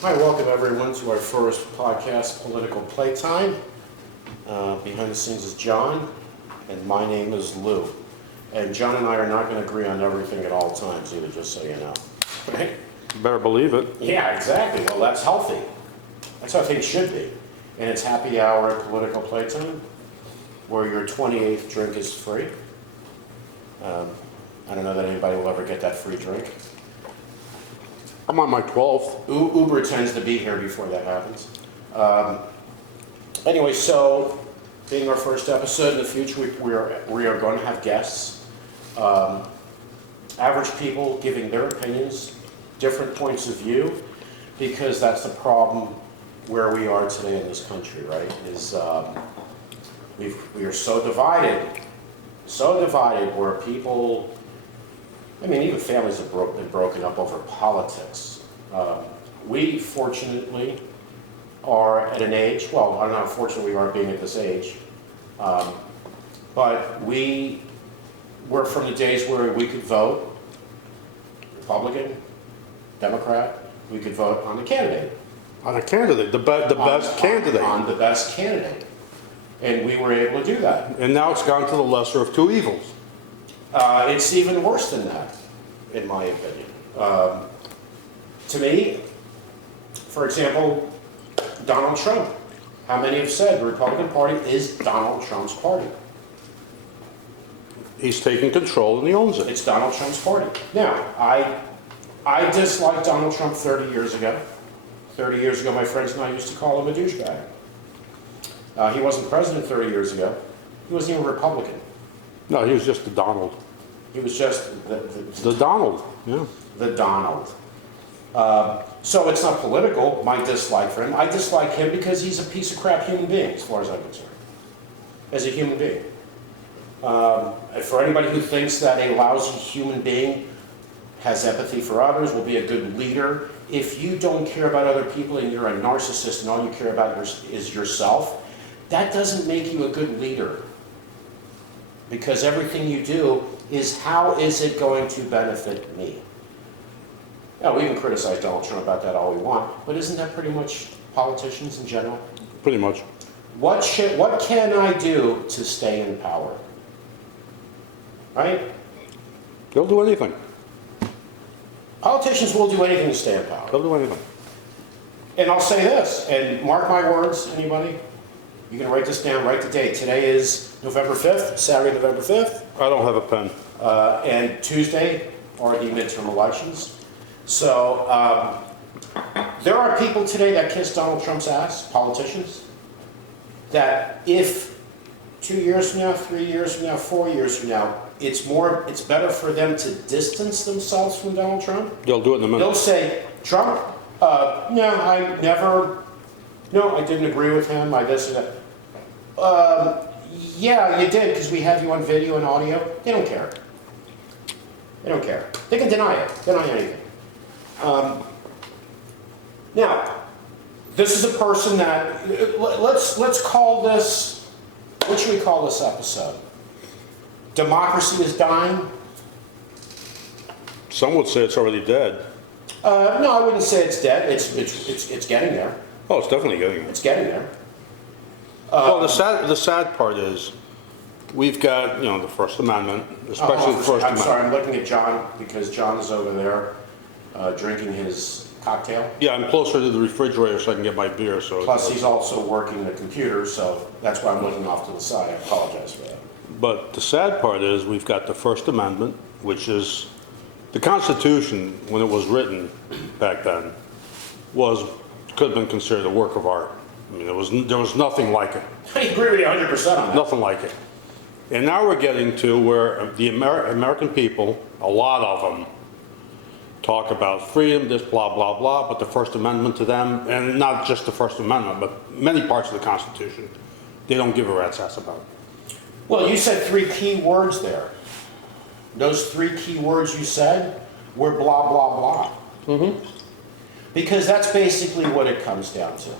Hi, welcome everyone to our first podcast, Political Playtime. Behind the scenes is John, and my name is Lou. And John and I are not going to agree on everything at all times either, just so you know. Right? Better believe it. Yeah, exactly. Well, that's healthy. That's how things should be. And it's happy hour at Political Playtime, where your 28th drink is free. I don't know that anybody will ever get that free drink. I'm on my 12th. Uber tends to be here before that happens. Anyway, so being our first episode in the future, we are going to have guests, average people giving their opinions, different points of view, because that's the problem where we are today in this country, right? Is we are so divided where people. I mean, even families have been broken up over politics. We, fortunately, are at an age, well, I don't know how fortunate we are being at this age, but we're from the days where we could vote, Republican, Democrat, we could vote on the candidate. On a candidate, the best candidate. On the best candidate. And we were able to do that. And now it's gone to the lesser of two evils. It's even worse than that, in my opinion. To me, for example, Donald Trump. How many have said the Republican Party is Donald Trump's party? He's taking control and he owns it. It's Donald Trump's party. Now, I disliked Donald Trump 30 years ago. 30 years ago, my friends and I used to call him a douchebag. He wasn't president 30 years ago. He wasn't even a Republican. No, he was just the Donald. He was just The Donald, yeah. the Donald. So it's not political, my dislike for him. I dislike him because he's a piece of crap human being, as far as I'm concerned. As a human being. For anybody who thinks that a lousy human being has empathy for others, will be a good leader, if you don't care about other people and you're a narcissist and all you care about is yourself, that doesn't make you a good leader. Because everything you do is, how is it going to benefit me? Now, we can criticize Donald Trump about that all we want, but isn't that pretty much politicians in general? Pretty much. What can I do to stay in power? Right? They'll do anything. Politicians will do anything to stay in power. They'll do anything. And I'll say this, and mark my words, anybody? You can write this down, write the date. Today is November 5th, Saturday, November 5th. I don't have a pen. And Tuesday are the midterm elections. So there are people today that kiss Donald Trump's ass, politicians, that if 2 years from now, 3 years from now, 4 years from now, it's better for them to distance themselves from Donald Trump. They'll do it in a minute. They'll say, Trump, no, I didn't agree with him, I this and that. Yeah, you did, because we have you on video and audio. They don't care. They don't care. They can deny it, deny anything. Now, this is a person that, let's call this, what should we call this episode? Democracy is dying? Some would say it's already dead. No, I wouldn't say it's dead. It's getting there. Oh, it's definitely getting there. It's getting there. Well, the sad part is we've got, the First Amendment, especially the First Amendment. I'm sorry, I'm looking at John because John is over there drinking his cocktail. Yeah, I'm closer to the refrigerator so I can get my beer. So Plus, he's also working the computer, so that's why I'm looking off to the side. I apologize for that. But the sad part is we've got the First Amendment, which is the Constitution, when it was written back then, could have been considered a work of art. I mean, there was nothing like it. I agree with you 100% on that. Nothing like it. And now we're getting to where the American people, a lot of them, talk about freedom, this blah, blah, blah, but the First Amendment to them, and not just the First Amendment, but many parts of the Constitution, they don't give a rat's ass about. Well, you said 3 key words there. Those 3 key words you said were blah, blah, blah. Mm-hmm. Because that's basically what it comes down to.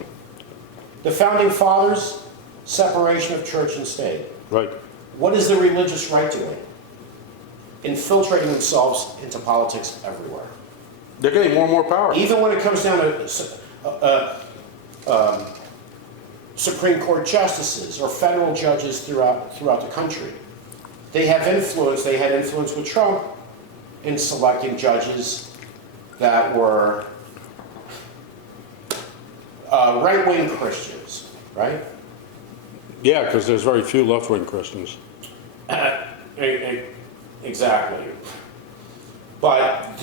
The Founding Fathers, separation of church and state. Right. What is the religious right doing? Infiltrating themselves into politics everywhere. They're getting more and more power. Even when it comes down to Supreme Court justices or federal judges throughout the country. They have influence, they had influence with Trump in selecting judges that were right-wing Christians, right? Yeah, because there's very few left-wing Christians. Exactly. But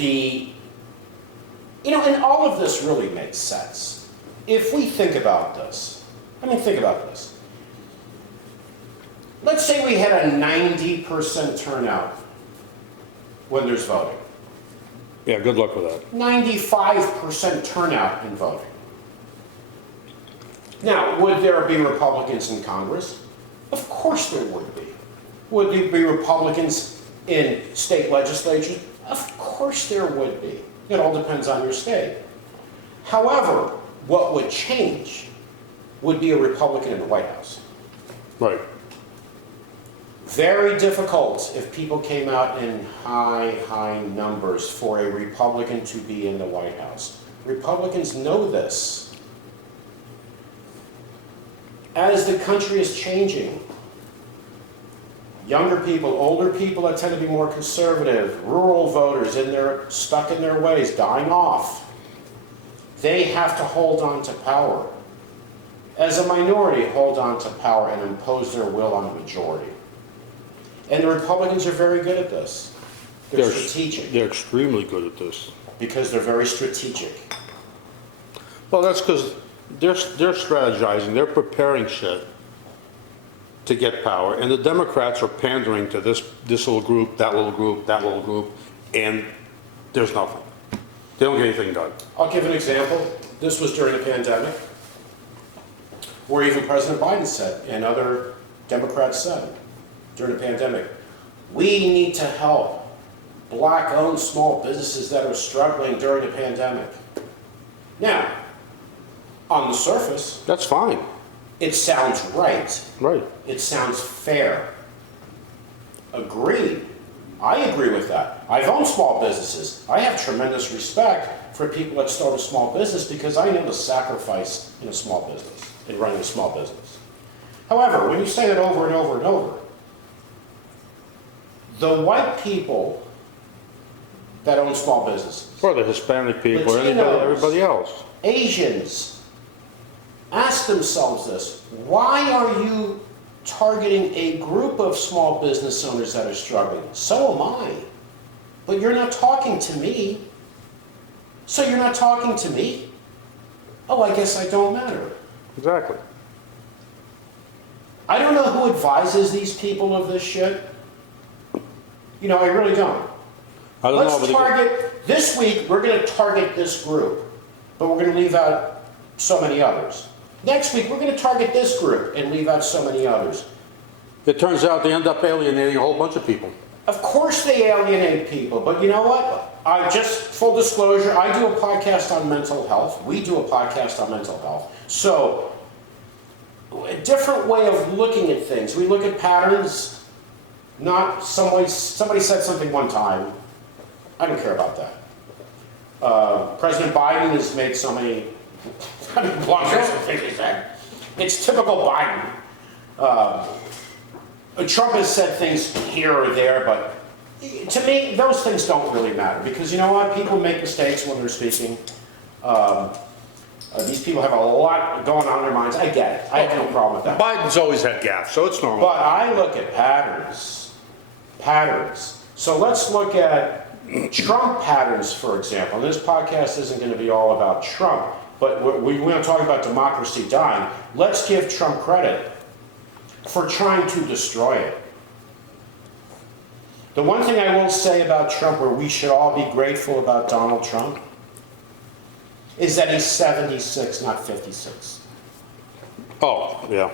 and all of this really makes sense. If we think about this, think about this. Let's say we had a 90% turnout when there's voting. Yeah, good luck with that. 95% turnout in voting. Now, would there be Republicans in Congress? Of course there would be. Would there be Republicans in state legislatures? Of course there would be. It all depends on your state. However, what would change would be a Republican in the White House. Right. Very difficult if people came out in high numbers for a Republican to be in the White House. Republicans know this. As the country is changing, younger people, older people that tend to be more conservative, rural voters stuck in their ways, dying off, they have to hold on to power. As a minority, hold on to power and impose their will on a majority. And the Republicans are very good at this. They're strategic. They're extremely good at this. Because they're very strategic. Well, that's because they're strategizing, they're preparing shit to get power, and the Democrats are pandering to this little group, that little group, that little group, and there's nothing. They don't get anything done. I'll give an example. This was during the pandemic, where even President Biden said, and other Democrats said, during the pandemic, we need to help black-owned small businesses that are struggling during the pandemic. Now, on the surface, That's fine. it sounds right. Right. It sounds fair. Agreed. I agree with that. I've owned small businesses. I have tremendous respect for people that start a small business because I know the sacrifice in a small business, in running a small business. However, when you say that over and over and over, the white people that own small businesses, Or the Hispanic people, or Latinos, everybody else. Asians, ask themselves this: why are you targeting a group of small business owners that are struggling? So am I. But you're not talking to me. So you're not talking to me? Oh, I guess I don't matter. Exactly. I don't know who advises these people of this shit. I really don't. I don't know, Let's but target, this week, we're going to target this group, but we're going to leave out so many others. Next week, we're going to target this group and leave out so many others. it turns out they end up alienating a whole bunch of people. Of course they alienate people, but you know what? Full disclosure, I do a podcast on mental health. We do a podcast on mental health. So, a different way of looking at things. We look at patterns, not somebody said something one time. I don't care about that. President Biden has made so many blunders and things like that. It's typical Biden. Trump has said things here or there, but to me, those things don't really matter because you know what? People make mistakes when they're speaking. These people have a lot going on in their minds. I get it. I have no problem with that. Biden's always had gaffes, so it's normal. But I look at patterns. So let's look at Trump patterns, for example. And this podcast isn't going to be all about Trump, but we want to talk about democracy dying. Let's give Trump credit for trying to destroy it. The one thing I will say about Trump, where we should all be grateful about Donald Trump, is that he's 76, not 56. Oh, yeah.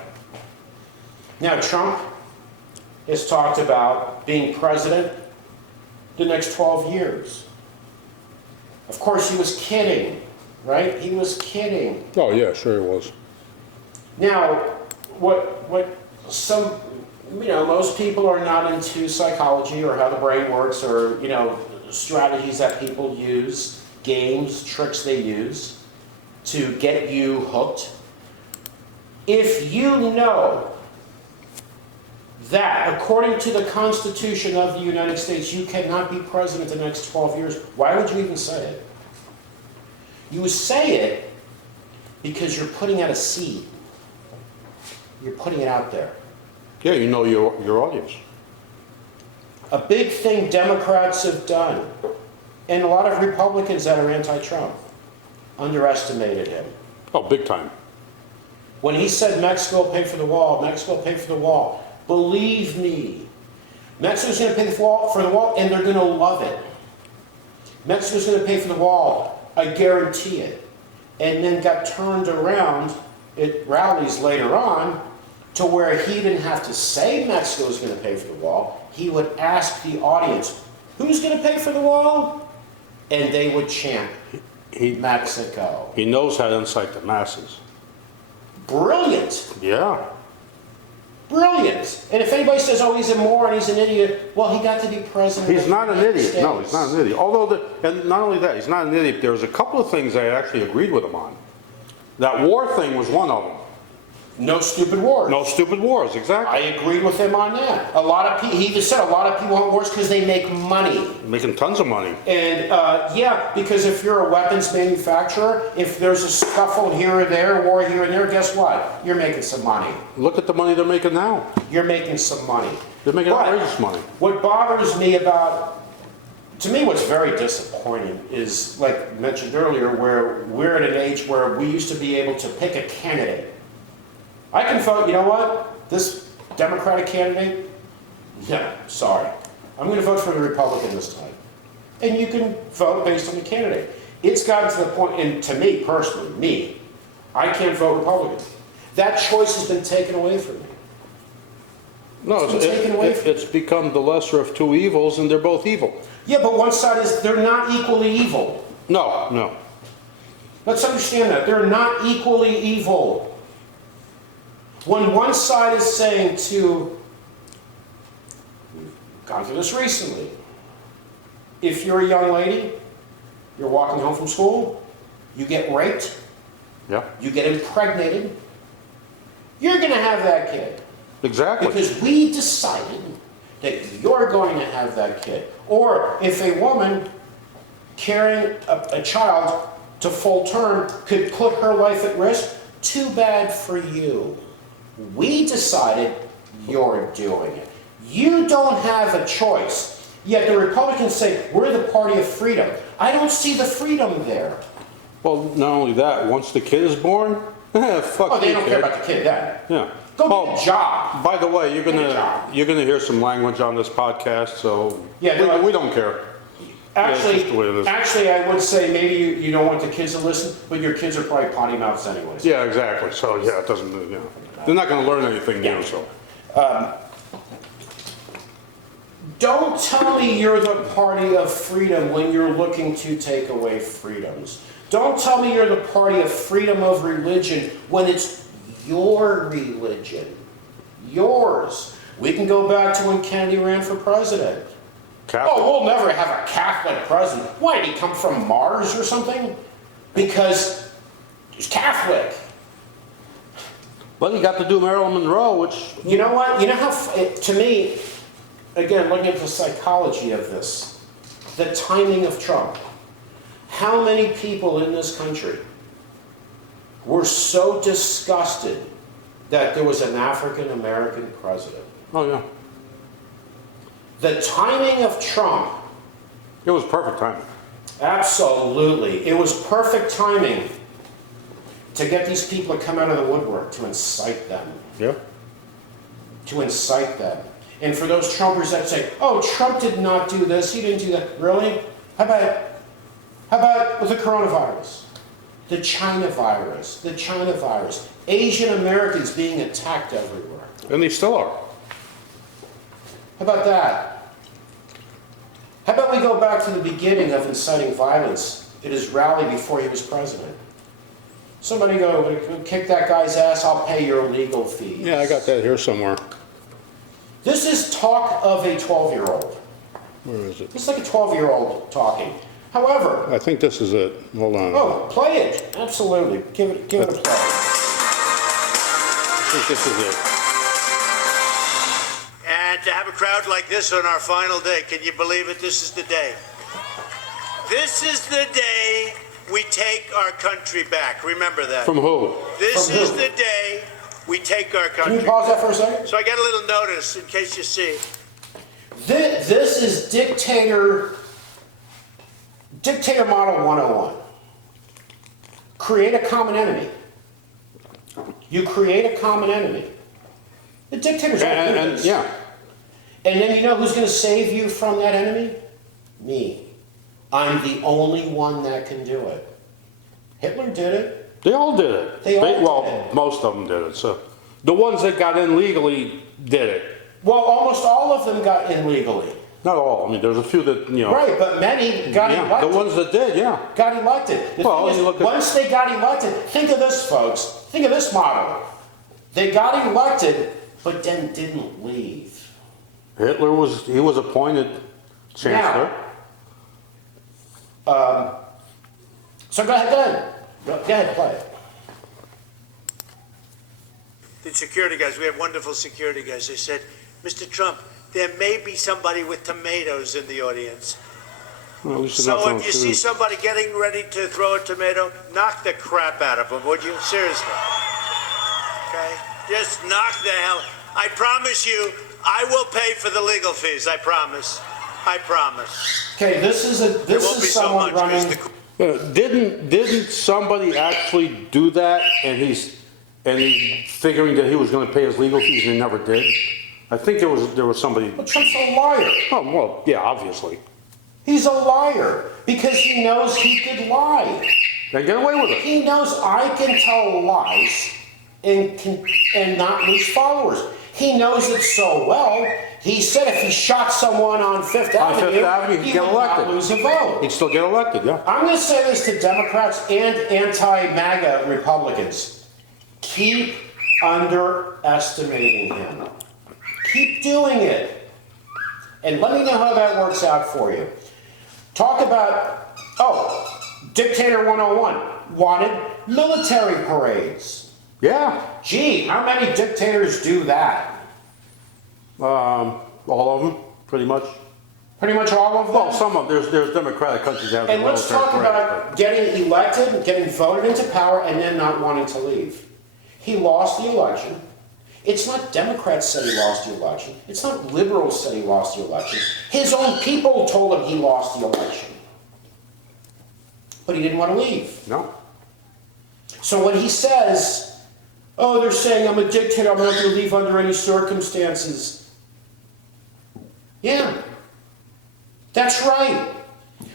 Now, Trump has talked about being president the next 12 years. Of course, he was kidding, right? He was kidding. Oh, yeah, sure it was. Now, what some, most people are not into psychology or how the brain works or, strategies that people use, games, tricks they use. to get you hooked. If you know that, according to the Constitution of the United States, you cannot be president the next 12 years, why would you even say it? You would say it because you're putting out a seed. You're putting it out there. Yeah, you know your audience. A big thing Democrats have done, and a lot of Republicans that are anti-Trump, underestimated him. Oh, big time. When he said Mexico will pay for the wall, Mexico will pay for the wall, believe me, Mexico's going to pay for the wall, and they're going to love it. Mexico's going to pay for the wall, I guarantee it. And then got turned around at rallies later on to where he didn't have to say Mexico's going to pay for the wall. He would ask the audience, who's going to pay for the wall? And they would chant, Mexico. He knows how to incite the masses. Brilliant. Yeah. Brilliant. And if anybody says, oh, he's a moron, he's an idiot, well, he got to be president. He's not an idiot. States. No, he's not an idiot. Although, and not only that, he's not an idiot. There's a couple of things I actually agreed with him on. That war thing was one of them. No stupid wars. No stupid wars, exactly. I agreed with him on that. A lot of people, he just said a lot of people want wars because they make money. Making tons of money. And yeah, because if you're a weapons manufacturer, if there's a scuffle here or there, war here and there, guess what? You're making some money. Look at the money they're making now. You're making some money. They're making But outrageous money. what bothers me about, to me what's very disappointing is, like mentioned earlier, where we're at an age where we used to be able to pick a candidate. I can vote, you know what? This Democratic candidate, no, sorry. I'm going to vote for the Republican this time. And you can vote based on the candidate. It's gotten to the point, and to me personally, I can't vote Republican. That choice has been taken away from me. No, It's been taken away from it's become the lesser of two evils, and they're both evil. Yeah, but one side is, they're not equally evil. No, no. Let's understand that. They're not equally evil. When one side is saying to, we've gone through this recently, if you're a young lady, you're walking home from school, you get raped, Yeah, you get impregnated, you're going to have that kid. exactly. Because we decided that you're going to have that kid. Or if a woman carrying a child to full term could put her life at risk, too bad for you. We decided you're doing it. You don't have a choice. Yet the Republicans say, we're the party of freedom. I don't see the freedom there. Well, not only that, once the kid is born, fuck Oh, they you, don't kid. care about the kid then. Yeah. Go get a job. By the way, you're Get a job. gonna hear some language on this podcast, so Yeah, no, we don't care. Actually, just the way it is. I would say maybe you don't want the kids to listen, but your kids are probably potty mouths anyways. Yeah, exactly. So yeah, it doesn't. You know, they're not gonna learn anything new. So Don't tell me you're the party of freedom when you're looking to take away freedoms. Don't tell me you're the party of freedom of religion when it's your religion. Yours. We can go back to when Kennedy ran for president. Catholic. Oh, we'll never have a Catholic president. Why, did he come from Mars or something? Because he's Catholic. But he got to do Marilyn Monroe, which You know what? You know how, to me, again, looking at the psychology of this, the timing of Trump, how many people in this country were so disgusted that there was an African American president? oh yeah, The timing of Trump, it was perfect timing. absolutely. It was perfect timing to get these people to come out of the woodwork, to incite them. Yeah. To incite them. And for those Trumpers that say, oh, Trump did not do this, he didn't do that. Really? How about with the coronavirus? The China virus. The China virus. Asian Americans being attacked everywhere. And they still are. How about that? How about we go back to the beginning of inciting violence at his rally before he was president? Somebody go, kick that guy's ass, I'll pay your legal fees. Yeah, I got that here somewhere. This is talk of a 12-year-old. Where is it? It's like a 12-year-old talking. However, I think this is it. Hold on. oh, play it. Absolutely. Give it a play. I think this is it. And to have a crowd like this on our final day, can you believe it? This is the day. This is the day we take our country back. Remember that. From who? This From is who? the day we take our Can you country. pause that for a second? So I got a little notice in case you see. This is dictator model 101. Create a common enemy. You create a common enemy. The dictators don't do And this. yeah. And then you know who's going to save you from that enemy? Me. I'm the only one that can do it. Hitler did it. They all did it. They all well, did it. most of them did it. So the ones that got in legally did it. Well, almost all of them got in legally. Not all. I mean, there's a few that, you know. Right, but many got Yeah, elected. the ones that did, yeah. Got elected. The Well, thing is, you look at- once they got elected, think of this, folks. Think of this model. They got elected, but then didn't leave. Hitler was appointed chancellor. So go ahead. Go ahead, play it. The security guys, we have wonderful security guys. They said, Mr. Trump, there may be somebody with tomatoes in the audience. Well, we should not So throw if you them see too. somebody getting ready to throw a tomato, knock the crap out of them, would you? Seriously. Okay? Just knock the hell. I promise you, I will pay for the legal fees. I promise. I promise. Okay, this There won't be is so someone much. running. Didn't somebody actually do that, and he's figuring that he was going to pay his legal fees and he never did? I think there was somebody. Well, Trump's a liar. Oh well, yeah, obviously. He's a liar because he knows he could lie. They get away with it. He knows I can tell lies and not lose followers. He knows it so well. He said if he shot someone on Fifth Avenue, Avenue, he'd he get would elected. not lose a vote. He'd still get elected, yeah. I'm going to say this to Democrats and anti-MAGA Republicans. Keep underestimating him. Keep doing it. And let me know how that works out for you. Talk about, Dictator 101 wanted military parades. Yeah, Gee, how many dictators do that? all of them, pretty much. Pretty much all of them? Well, some of there's democratic countries that have And let's military talk parades, about getting elected, getting voted into power, and then not wanting to leave. He lost the election. It's not Democrats said he lost the election. It's not liberals said he lost the election. His own people told him he lost the election. But he didn't want to leave. but no. So when he says, oh, they're saying I'm a dictator, I'm not going to leave under any circumstances. Yeah, that's right.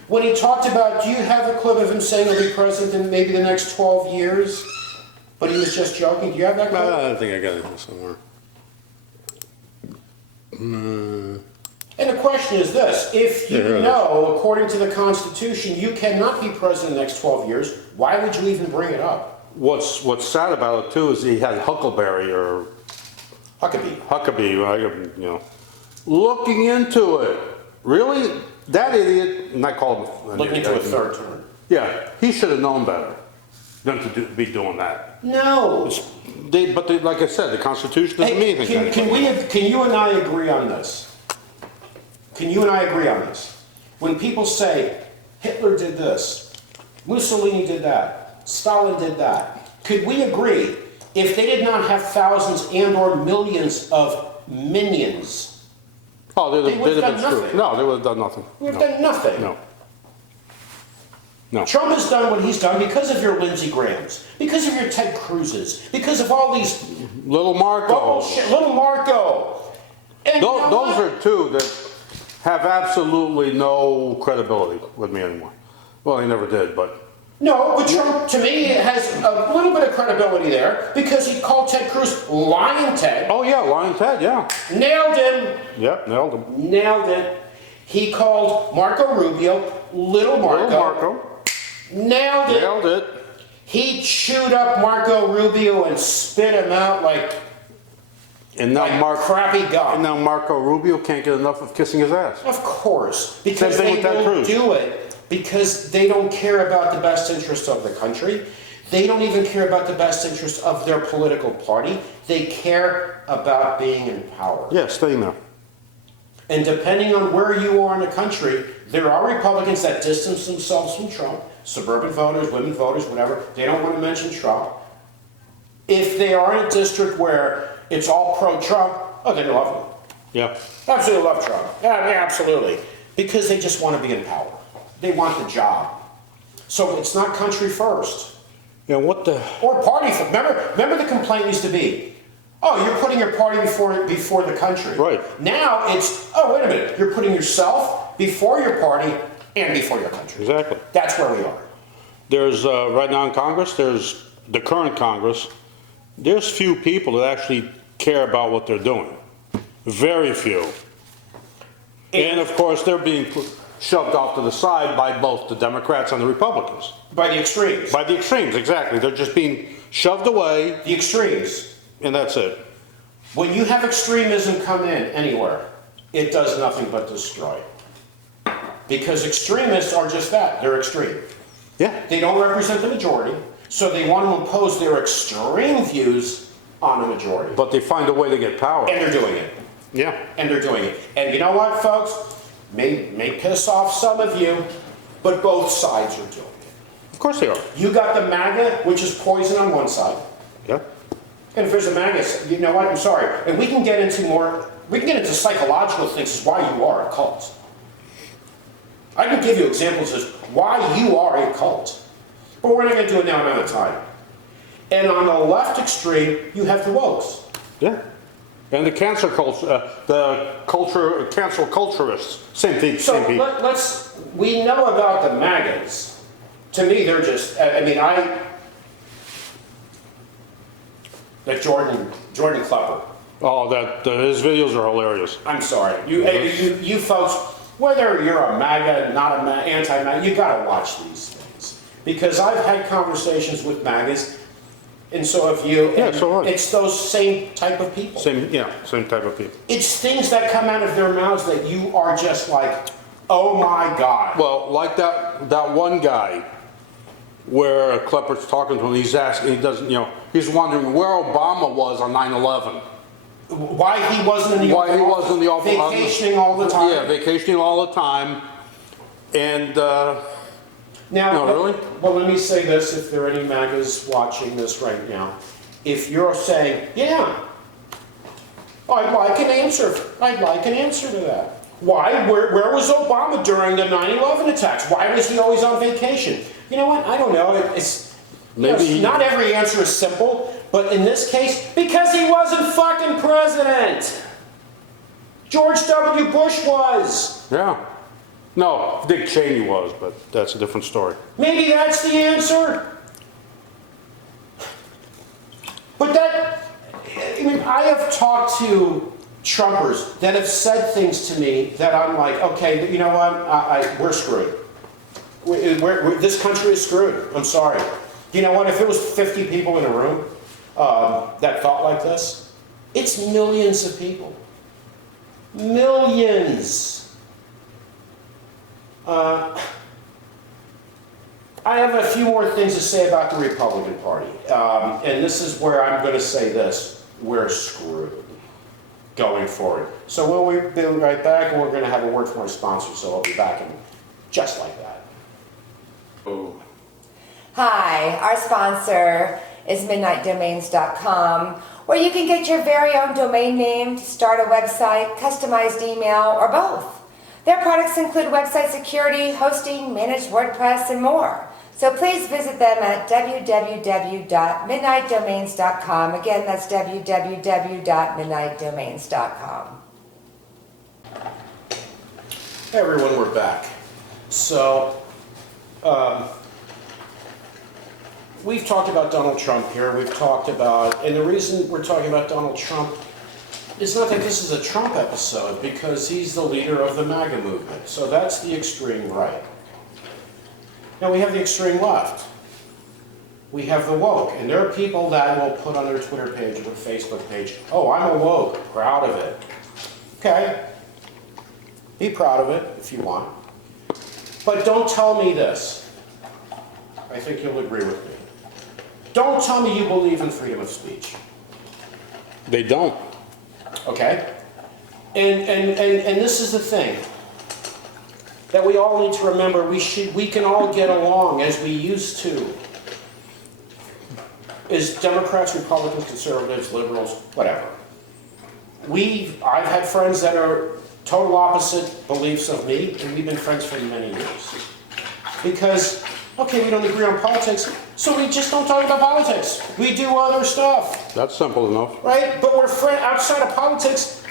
When he talked about, do you have a clip of him saying he'll be president in maybe the next 12 years? But he was just joking. Do you have that clip? I think I got it here somewhere. And the question is this, if you Yeah, here it is. know, according to the Constitution, you cannot be president in the next 12 years, why would you even bring it up? What's sad about it too is he had Huckleberry or Huckabee. right, you know, looking into it. Really, that idiot, and I call him an Looking idiot, into a third term. Yeah, he should have known better than to be doing that. No. Like I said, the Constitution doesn't mean Hey, anything. can you and I agree on this? Can you and I agree on this? When people say, Hitler did this, Mussolini did that, Stalin did that, could we agree, if they did not have thousands and or millions of minions, Oh, They they'd would've have done been screwed. nothing. No, they would have done nothing. we've No. done nothing. No. No. Trump has done what he's done because of your Lindsey Grahams, because of your Ted Cruzes, because of all these Little Marco. bullshit, little Marco. And you know Those what? are two that have absolutely no credibility with me anymore. Well, he never did, but No, but Trump, to me, has a little bit of credibility there because he called Ted Cruz lying Ted. oh yeah, Lion Ted, yeah, Nailed him. yep, nailed him. Nailed it. He called Marco Rubio Little Marco. Little Marco, Nailed it. nailed it. He chewed up Marco Rubio and spit him out like And now crappy gum. And now Marco Rubio can't get enough of kissing his ass. Of course, because Same thing they with Ted will Cruz. do it because they don't care about the best interest of the country. They don't even care about the best interest of their political party. They care about being in power. Yeah, staying there. And depending on where you are in the country, there are Republicans that distance themselves from Trump, suburban voters, women voters, whatever. They don't want to mention Trump. If they are in a district where it's all pro-Trump, oh, they love him. Yeah. Absolutely love Trump. Yeah, absolutely. Because they just want to be in power. They want the job. So it's not country first. Yeah, what the... Or party first. Remember the complaint used to be, oh, you're putting your party before the country. Right. Now it's, oh, wait a minute, you're putting yourself before your party and before your country. Exactly. That's where we are. There's, right now in Congress, there's the current Congress, there's few people that actually care about what they're doing. Very few. And of course, they're being shoved off to the side by both the Democrats and the Republicans. By the extremes. By the extremes, exactly. They're just being shoved away, The extremes. and that's it. When you have extremism come in anywhere, it does nothing but destroy. Because extremists are just that, they're extreme. Yeah. They don't represent the majority, so they want to impose their extreme views on the majority. But they find a way to get power. And they're doing it. Yeah. And they're doing it. And you know what, folks? May piss off some of you, but both sides are doing it. Of course they are. You got the MAGA, which is poison on one side. Yeah. And if there's a MAGA, you know what, I'm sorry. And we can get into psychological things as why you are a cult. I can give you examples as why you are a cult. But we're not going to do it now, I'm out of time. And on the left extreme, you have the wokes. Yeah. And the cancel culture, cancel culturists, same thing. So same people. we know about the MAGAs. To me, they're just, like Jordan Klepper. Oh, his videos are hilarious. I'm sorry. You folks, whether you're a MAGA, not a MAGA, anti-MAGA, you gotta watch these things. Because I've had conversations with MAGAs, and so have you. Yeah, so have I. It's those same type of people. Same type of people. It's things that come out of their mouths that you are just like, oh my God. Well, like that one guy where Klepper's talking to him, he's asking, he's wondering where Obama was on 9/11. Why he wasn't in the Why he wasn't in the office. Vacationing all the time. Yeah, vacationing all the time. And, Now, no, really? Well, let me say this, if there are any MAGAs watching this right now. If you're saying, yeah, I'd like an answer to that. Why? Where was Obama during the 9/11 attacks? Why was he always on vacation? You know what? I don't know. Not every answer is simple, but in this case, because he wasn't fucking president. George W. Bush was. yeah. No, Dick Cheney was, but that's a different story. Maybe that's the answer. But I have talked to Trumpers that have said things to me that I'm like, okay, you know what? We're screwed. This country is screwed. I'm sorry. You know what? If it was 50 people in a room that thought like this, it's millions of people. Millions. I have a few more things to say about the Republican Party. And this is where I'm going to say this. We're screwed going forward. So we'll be right back, and we're going to have a word from our sponsor, so I'll be back in just like that. Oh. Hi, our sponsor is MidnightDomains.com, where you can get your very own domain name to start a website, customized email, or both. Their products include website security, hosting, managed WordPress, and more. So please visit them at www.midnightdomains.com. Again, that's www.midnightdomains.com. Hey everyone, we're back. So, we've talked about Donald Trump here. We've talked about, and the reason we're talking about Donald Trump is not that this is a Trump episode, because he's the leader of the MAGA movement. So that's the extreme right. Now we have the extreme left. We have the woke, and there are people that will put on their Twitter page or their Facebook page, oh, I'm a woke, proud of it. Okay, be proud of it if you want. But don't tell me this. I think you'll agree with me. Don't tell me you believe in freedom of speech. They don't. Okay? And this is the thing that we all need to remember. We can all get along as we used to. As Democrats, Republicans, conservatives, liberals, whatever. I've had friends that are total opposite beliefs of me, and we've been friends for many years. Because, okay, we don't agree on politics, so we just don't talk about politics. We do other stuff, That's simple enough. right? But we're friends outside of politics.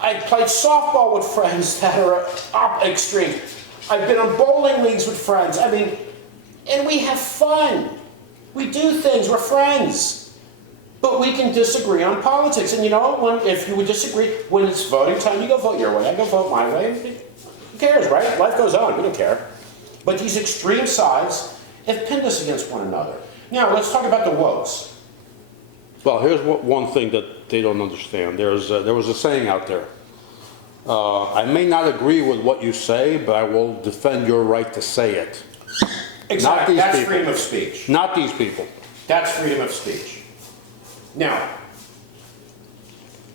I played softball with friends that are extreme. I've been on bowling leagues with friends. I mean, and we have fun. We do things, we're friends. But we can disagree on politics. And you know, if you would disagree, when it's voting time, you go vote your way, I go vote my way. Who cares, right? Life goes on, we don't care. But these extreme sides have pinned us against one another. Now, let's talk about the wokes. Well, here's one thing that they don't understand. There was a saying out there. I may not agree with what you say, but I will defend your right to say it. Exactly, Not these that's people. freedom of speech. Not these people. That's freedom of speech. Now,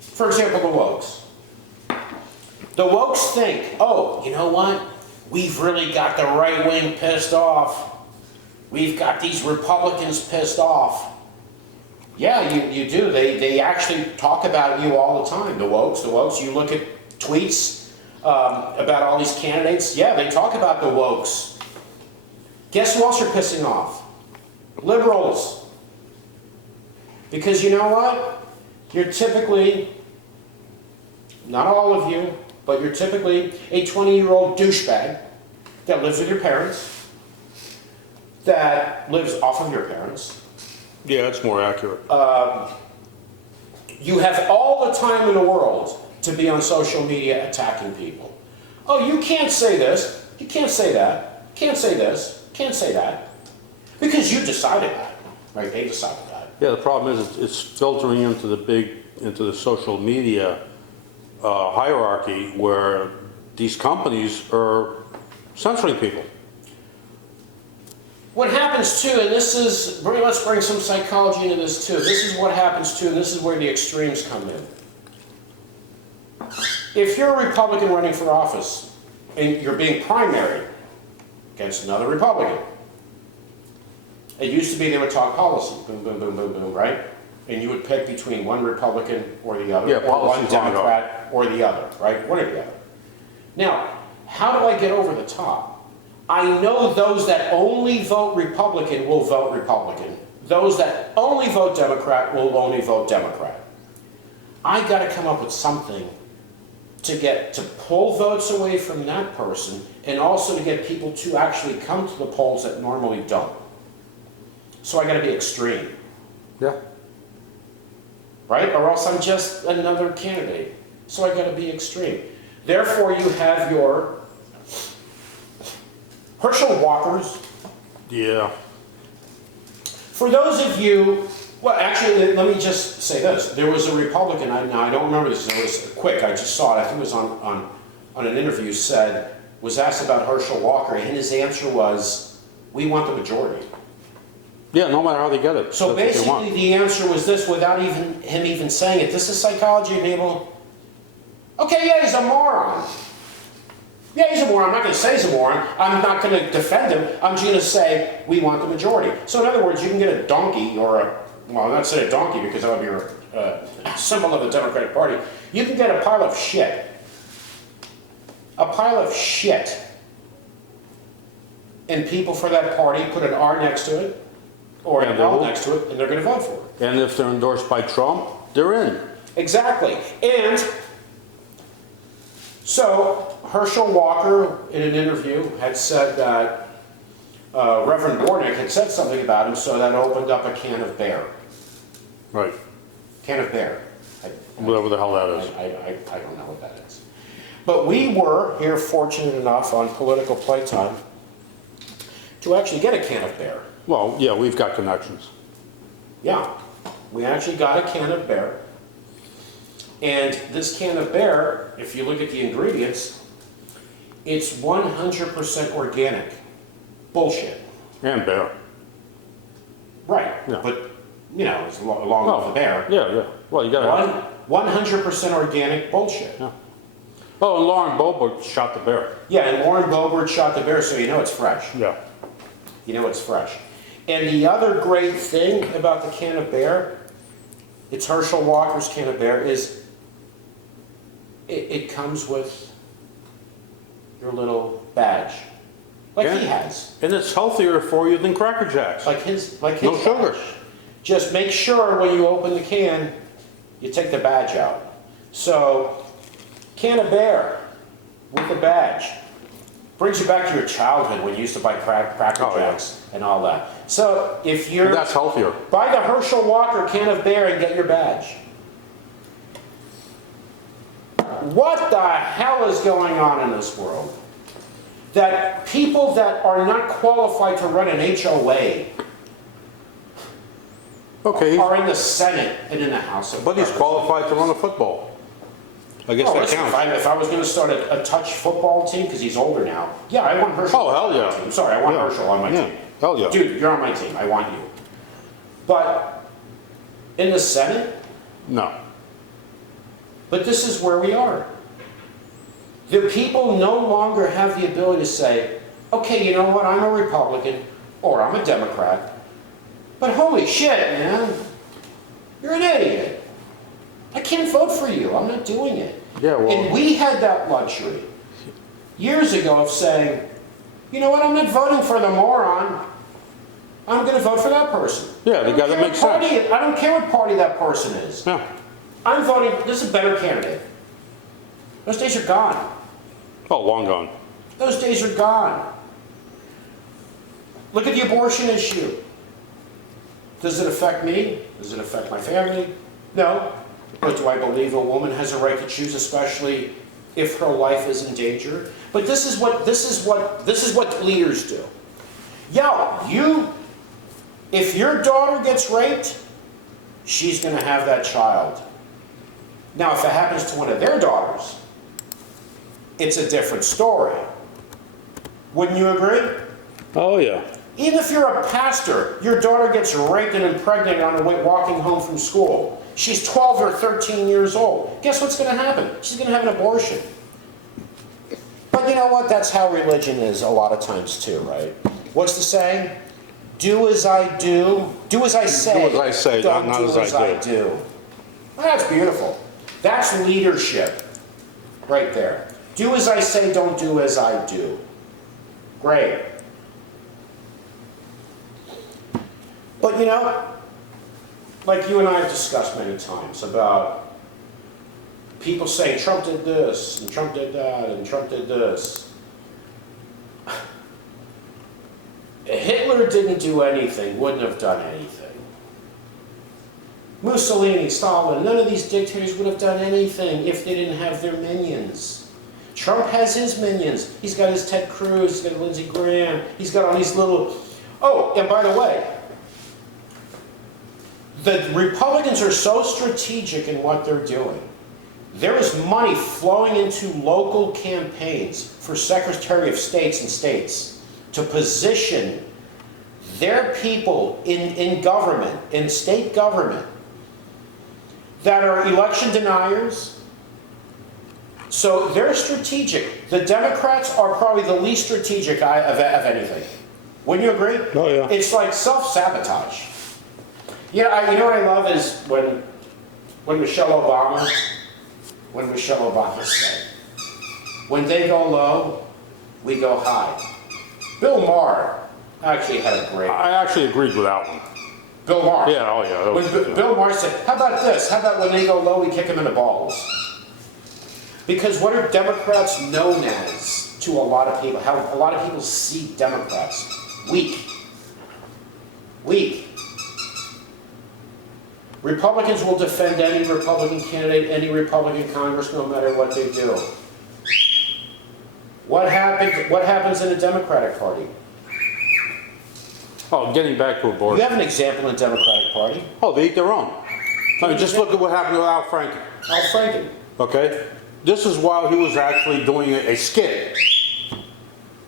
for example, the wokes. The wokes think, oh, you know what? We've really got the right wing pissed off. We've got these Republicans pissed off. Yeah, you do. They actually talk about you all the time. The wokes. You look at tweets about all these candidates. Yeah, they talk about the wokes. Guess who else you're pissing off? Liberals. Because you know what? You're typically, not all of you, but you're typically a 20-year-old douchebag that lives with your parents, that lives off of your parents. Yeah, it's more accurate. You have all the time in the world to be on social media attacking people. Oh, you can't say this, you can't say that, can't say this, can't say that. Because you decided that, right? They decided that. Yeah, the problem is it's filtering into the social media hierarchy where these companies are censoring people. What happens too, and this is, let's bring some psychology into this too. This is what happens too, and this is where the extremes come in. If you're a Republican running for office and you're being primaried against another Republican, it used to be they would talk policy, boom, boom, boom, boom, boom, right? And you would pick between one Republican or the other, Yeah, or one policy's on Democrat or the other, right? One or the other. Now, how do I get over the top? I know those that only vote Republican will vote Republican. Those that only vote Democrat will only vote Democrat. I got to come up with something to pull votes away from that person and also to get people to actually come to the polls that normally don't. So I got to be extreme, Yeah. right? Or else I'm just another candidate. So I got to be extreme. Therefore, you have your Herschel Walkers. Yeah. For those of you, well, actually, let me just say this. There was a Republican, now I don't remember this, it was quick, I just saw it, I think it was on an interview, was asked about Herschel Walker, and his answer was, we want the majority. Yeah, no matter how they get it. So that's what they want. basically, the answer was this, without him even saying it. This is psychology, people. Okay, yeah, he's a moron. Yeah, he's a moron. I'm not going to say he's a moron. I'm not going to defend him. I'm just going to say we want the majority. So in other words, you can get a donkey or well, I'm not saying a donkey because that would be a symbol of the Democratic Party. You can get a pile of shit. A pile of shit. And people for that party put an R next to it or an L next to it, and they're going to vote for it. And if they're endorsed by Trump, they're in. Exactly. And so Herschel Walker, in an interview, had said that Reverend Warnick had said something about him, so that opened up a can of bear. Right. Can of bear. Whatever the hell that is. I don't know what that is. But we were here fortunate enough on Political Playtime to actually get a can of bear. Well, yeah, we've got connections. Yeah, we actually got a can of bear. And this can of bear, if you look at the ingredients, It's 100% organic. Bullshit. And bear. Right. Yeah. But, you know, it's along with the bear. Yeah, yeah. Well, you gotta. 100% organic bullshit. Yeah. Oh, and Lauren Boebert shot the bear. Yeah, and Lauren Boebert shot the bear, so you know it's fresh. Yeah. You know it's fresh. And the other great thing about the can of bear, it's Herschel Walker's can of bear, is it comes with your little badge. Like he has. And it's healthier for you than Cracker Jacks. Like his No sugar. Just make sure when you open the can, you take the badge out. So, can of bear with the badge brings you back to your childhood when you used to buy Cracker Oh, yeah. Jacks and all that. So, if you're... And that's healthier. buy the Herschel Walker can of bear and get your badge. What the hell is going on in this world? That people that are not qualified to run an HOA Okay, are in the Senate and in the House of but he's Representatives. qualified to run a football. I guess Oh, that listen, counts. if I was going to start a touch football team, because he's older now, yeah, I want Herschel Oh, hell on my yeah. team. Sorry, I want Yeah. Herschel on my Yeah. team. Hell yeah. Dude, you're on my team. I want you. But in the Senate, No. but this is where we are. The people no longer have the ability to say, okay, you know what, I'm a Republican or I'm a Democrat, but holy shit, man, you're an idiot. I can't vote for you. I'm not doing it. Yeah, well- And we had that luxury years ago of saying, you know what, I'm not voting for the moron. I'm going to vote for that person. Yeah, they I don't gotta care make what party- sense. I don't care what party that person is. Yeah. I'm voting, this is a better candidate. Those days are gone. Oh, long gone. Those days are gone. Look at the abortion issue. Does it affect me? Does it affect my family? No. But do I believe a woman has a right to choose, especially if her life is in danger? But this is what leaders do. Yo, if your daughter gets raped, she's going to have that child. Now, if it happens to one of their daughters, it's a different story. Wouldn't you agree? Oh, yeah. Even if you're a pastor, your daughter gets raped and impregnated on her way walking home from school. She's 12 or 13 years old. Guess what's going to happen? She's going to have an abortion. But you know what? That's how religion is a lot of times too, right? What's the saying? Do as I do. Do as I say. Do as I say, Don't not do as I I do. Well, that's beautiful. That's leadership right there. Do as I say, don't do as I do. Great. But you know, like you and I have discussed many times about people saying Trump did this, and Trump did that, and Trump did this. Hitler didn't do anything, wouldn't have done anything. Mussolini, Stalin, none of these dictators would have done anything if they didn't have their minions. Trump has his minions. He's got his Ted Cruz, he's got Lindsey Graham, he's got all these little... Oh, and by the way, the Republicans are so strategic in what they're doing. There is money flowing into local campaigns for Secretary of States and states to position their people in government, in state government, that are election deniers. So they're strategic. The Democrats are probably the least strategic of anything. Wouldn't you agree? Oh, yeah. It's like self-sabotage. You know what I love is when Michelle Obama said, when they go low, we go high. Bill Maher actually had a great... I actually agreed with that one. Bill Maher. Yeah, oh, yeah. When Bill Maher said, how about this? How about when they go low, we kick them in the balls? Because what are Democrats known as to a lot of people? How a lot of people see Democrats? Weak. Weak. Republicans will defend any Republican candidate, any Republican Congress, no matter what they do. What happens in the Democratic Party? Oh, getting back to You abortion. have an example in the Democratic Party. Oh, they eat their own. I mean, just look at what happened to Al Franken. Al Franken. Okay? This is while he was actually doing a skit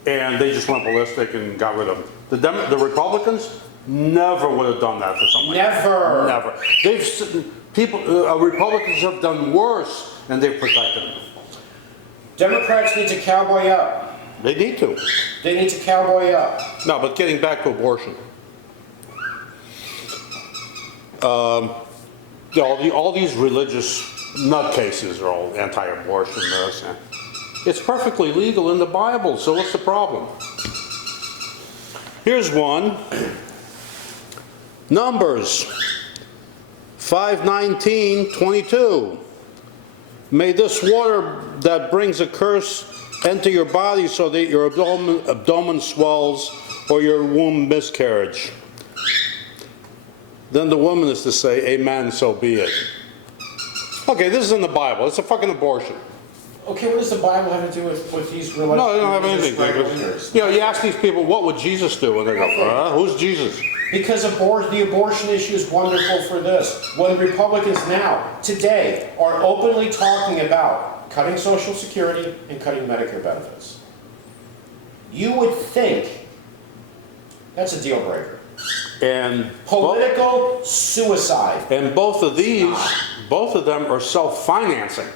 and they just went ballistic and got rid of them. The Republicans never would have done that for something. Never. Never. Republicans have done worse, and they've protected them. Democrats need to cowboy up. They need to. They need to cowboy up. No, but getting back to abortion. All these religious nutcases are all anti-abortion. It's perfectly legal in the Bible, so what's the problem? Here's one. Numbers 5:19-22. May this water that brings a curse enter your body so that your abdomen swells or your womb miscarriage. Then the woman is to say, amen, so be it. Okay, this is in the Bible. It's a fucking abortion. Okay, what does the Bible have to do with these religious? No, they don't have anything to do with leaders? it. You know, you ask these people, what would Jesus do? And they go, who's Jesus? Because the abortion issue is wonderful for this. When Republicans now, today, are openly talking about cutting Social Security and cutting Medicare benefits, you would think that's a deal breaker. And Political suicide. And both of them are self-financing.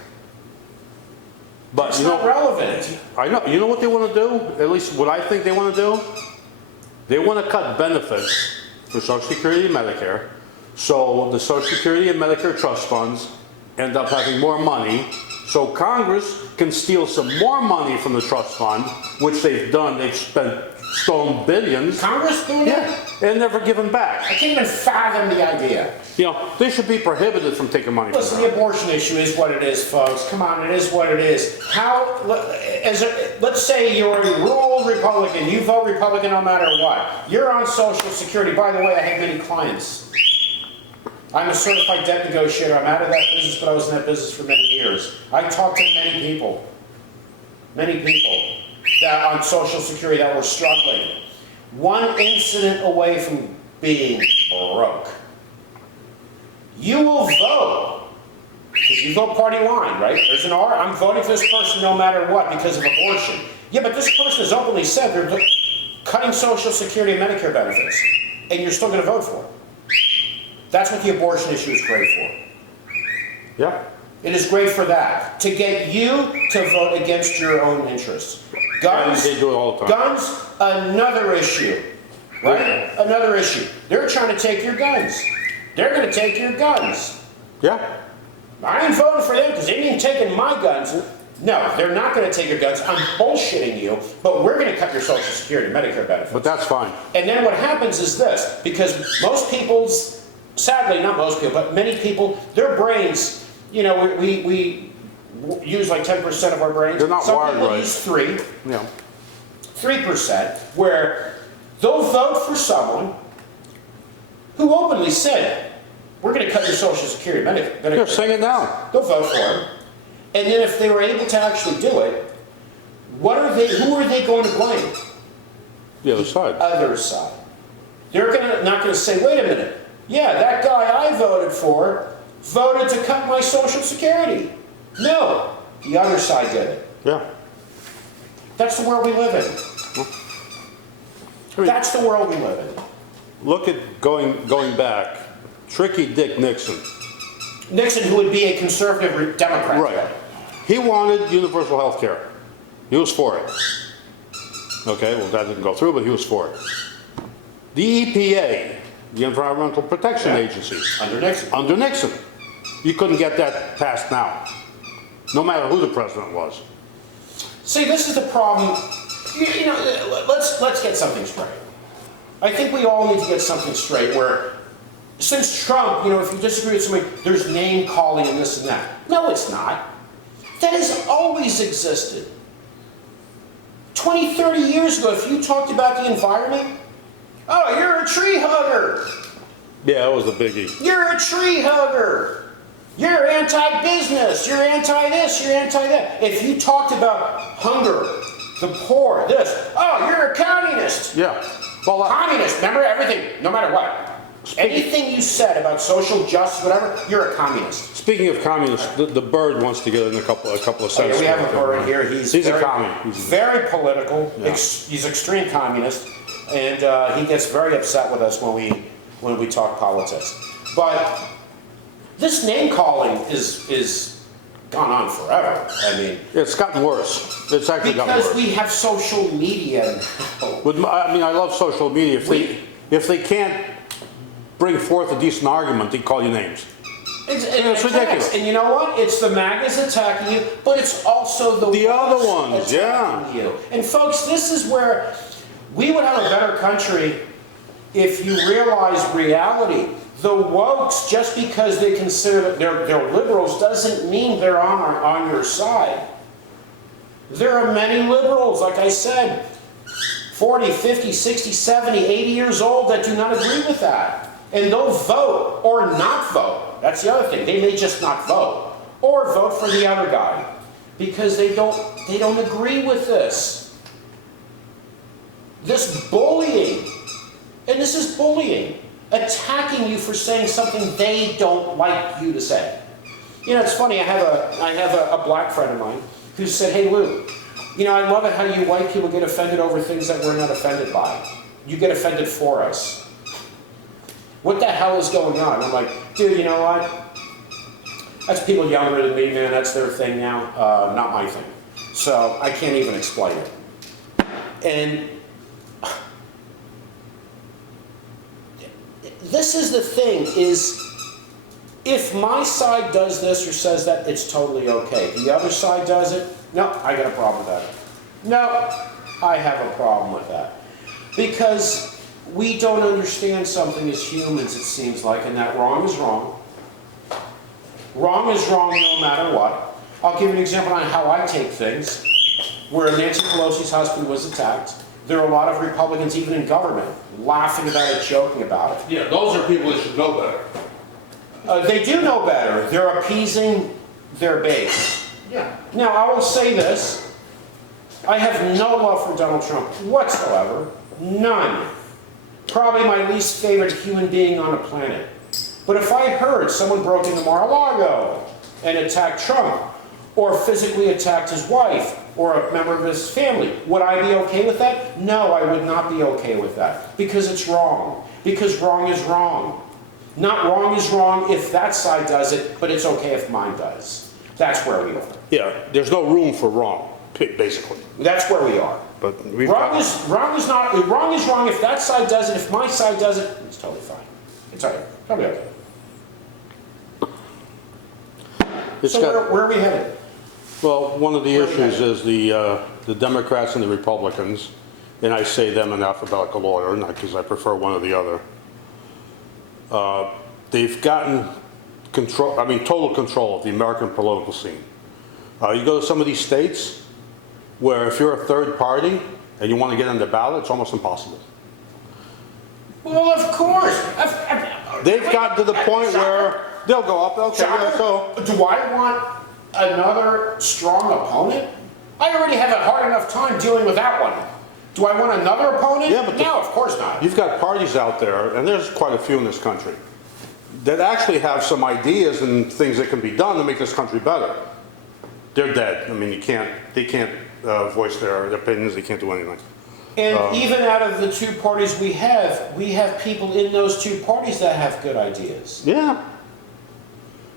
But It's you know, not relevant. I know. You know what they want to do? At least what I think they want to do? They want to cut benefits for Social Security and Medicare, so the Social Security and Medicare trust funds end up having more money, so Congress can steal some more money from the trust fund, which they've done. They've stolen billions. Congress doing that? And never given back. I can't even fathom the idea. You know, they should be prohibited from taking money Listen, from the them. abortion issue is what it is, folks. Come on, it is what it is. Let's say you're a rural Republican. You vote Republican no matter what. You're on Social Security. By the way, I have many clients. I'm a certified debt negotiator. I'm out of that business, but I was in that business for many years. I talked to many people that on Social Security that were struggling. One incident away from being broke. You will vote, because you vote party line, right? There's an R, I'm voting for this person no matter what because of abortion. Yeah, but this person has openly said they're cutting Social Security and Medicare benefits, and you're still going to vote for it. That's what the abortion issue is great for. Yeah. It is great for that, to get you to vote against your own interests. Guns, And they do it all the time. Guns, another issue, right? Another issue. They're trying to take your guns. They're going to take your guns. Yeah. I ain't voting for them because they ain't taking my guns. No, they're not going to take your guns. I'm bullshitting you, but we're going to cut your Social Security and Medicare benefits. But that's fine. And then what happens is this, because most people's, sadly not most people, but many people, their brains, you know, we use like 10% of our brains. They're not Some wired people right. use 3%, Yeah. 3%, where they'll vote for someone who openly said, we're going to cut your Social Security Medicare. Here, sing it now. They'll vote for him. And then if they were able to actually do it, who are they going to blame? The other side. Other side. They're not going to say, wait a minute, yeah, that guy I voted for voted to cut my Social Security. No, the other side did it. Yeah. That's the world we live in. That's the world we live in. Look at going back. Tricky Dick Nixon. Nixon, who would be a conservative Democrat. Right. He wanted universal health care. He was for it. Okay, well that didn't go through, but he was for it. The EPA, the Environmental Protection Agency. Under Nixon. You couldn't get that passed now. No matter who the president was. See, this is the problem. You know, let's get something straight. I think we all need to get something straight where, since Trump, you know, if you disagree with somebody, there's name calling and this and that. No, it's not. That has always existed. 20, 30 years ago, if you talked about the environment, oh, you're a tree hugger. Yeah, that was the biggie. You're a tree hugger. You're anti-business. You're anti-this. You're anti-that. If you talked about hunger, the poor, this, oh, you're a communist. Yeah. Well, Communist, remember everything, no matter what. Anything you said about social justice, whatever, you're a communist. Speaking of communists, the bird wants to get in a couple of Oh, sentences. yeah, we have a bird here. He's a very, communist. very political. Yeah. He's extreme communist, and he gets very upset with us when we talk politics. But this name calling is gone on forever. I mean, It's gotten worse. It's actually gotten because worse. we have social media now. I love social media. If they can't bring forth a decent argument, they call you names. It's ridiculous. And you know what? It's the MAGAs attacking you, but it's also the other woke ones, attacking you. And folks, this is where we would have a better country if you realize reality. The wokes, just because they consider that they're liberals, doesn't mean they're on your side. There are many liberals, like I said, 40, 50, 60, 70, 80 years old that do not agree with that. And they'll vote or not vote. That's the other thing. They may just not vote. Or vote for the other guy. Because they don't agree with this. This bullying. And this is bullying. Attacking you for saying something they don't like you to say. You know, it's funny, I have a black friend of mine who said, "Hey Lou, you know, I love it how you white people get offended over things that we're not offended by. You get offended for us. What the hell is going on?" I'm like, dude, you know what? That's people younger than me, man. That's their thing now, not my thing. So I can't even explain it. And this is the thing, is if my side does this or says that, it's totally okay. The other side does it, no, I got a problem with that. No, I have a problem with that. Because we don't understand something as humans, it seems like, and that wrong is wrong. Wrong is wrong no matter what. I'll give you an example on how I take things. Where Nancy Pelosi's husband was attacked, there are a lot of Republicans, even in government, laughing about it, joking about it. Yeah, those are people that should know better. They do know better. They're appeasing their base. Yeah. Now, I will say this. I have no love for Donald Trump whatsoever. None. Probably my least favorite human being on the planet. But if I heard someone broke into Mar-a-Lago and attacked Trump, or physically attacked his wife, or a member of his family, would I be okay with that? No, I would not be okay with that. Because it's wrong. Because wrong is wrong. Not wrong is wrong if that side does it, but it's okay if mine does. That's where we are. Yeah, there's no room for wrong, basically. That's where we are. But Wrong is wrong if that side does it. If my side does it, it's totally fine. It's okay. Totally okay. So where are we headed? Well, one of the Where are we issues is the Democrats and the Republicans, and I say them in alphabetical order, not because I prefer one or the other. They've gotten control, total control of the American political scene. You go to some of these states where if you're a third party and you want to get on the ballot, it's almost impossible. Well, of course. They've gotten to the point where they'll go up, okay, yeah, so. Do I want another strong opponent? I already have a hard enough time dealing with that one. Do I want another opponent? Yeah, but no, of course not. You've got parties out there, and there's quite a few in this country, that actually have some ideas and things that can be done to make this country better. They're dead. I mean, they can't voice their opinions, they can't do anything. And even out of the two parties we have people in those two parties that have good ideas. Yeah.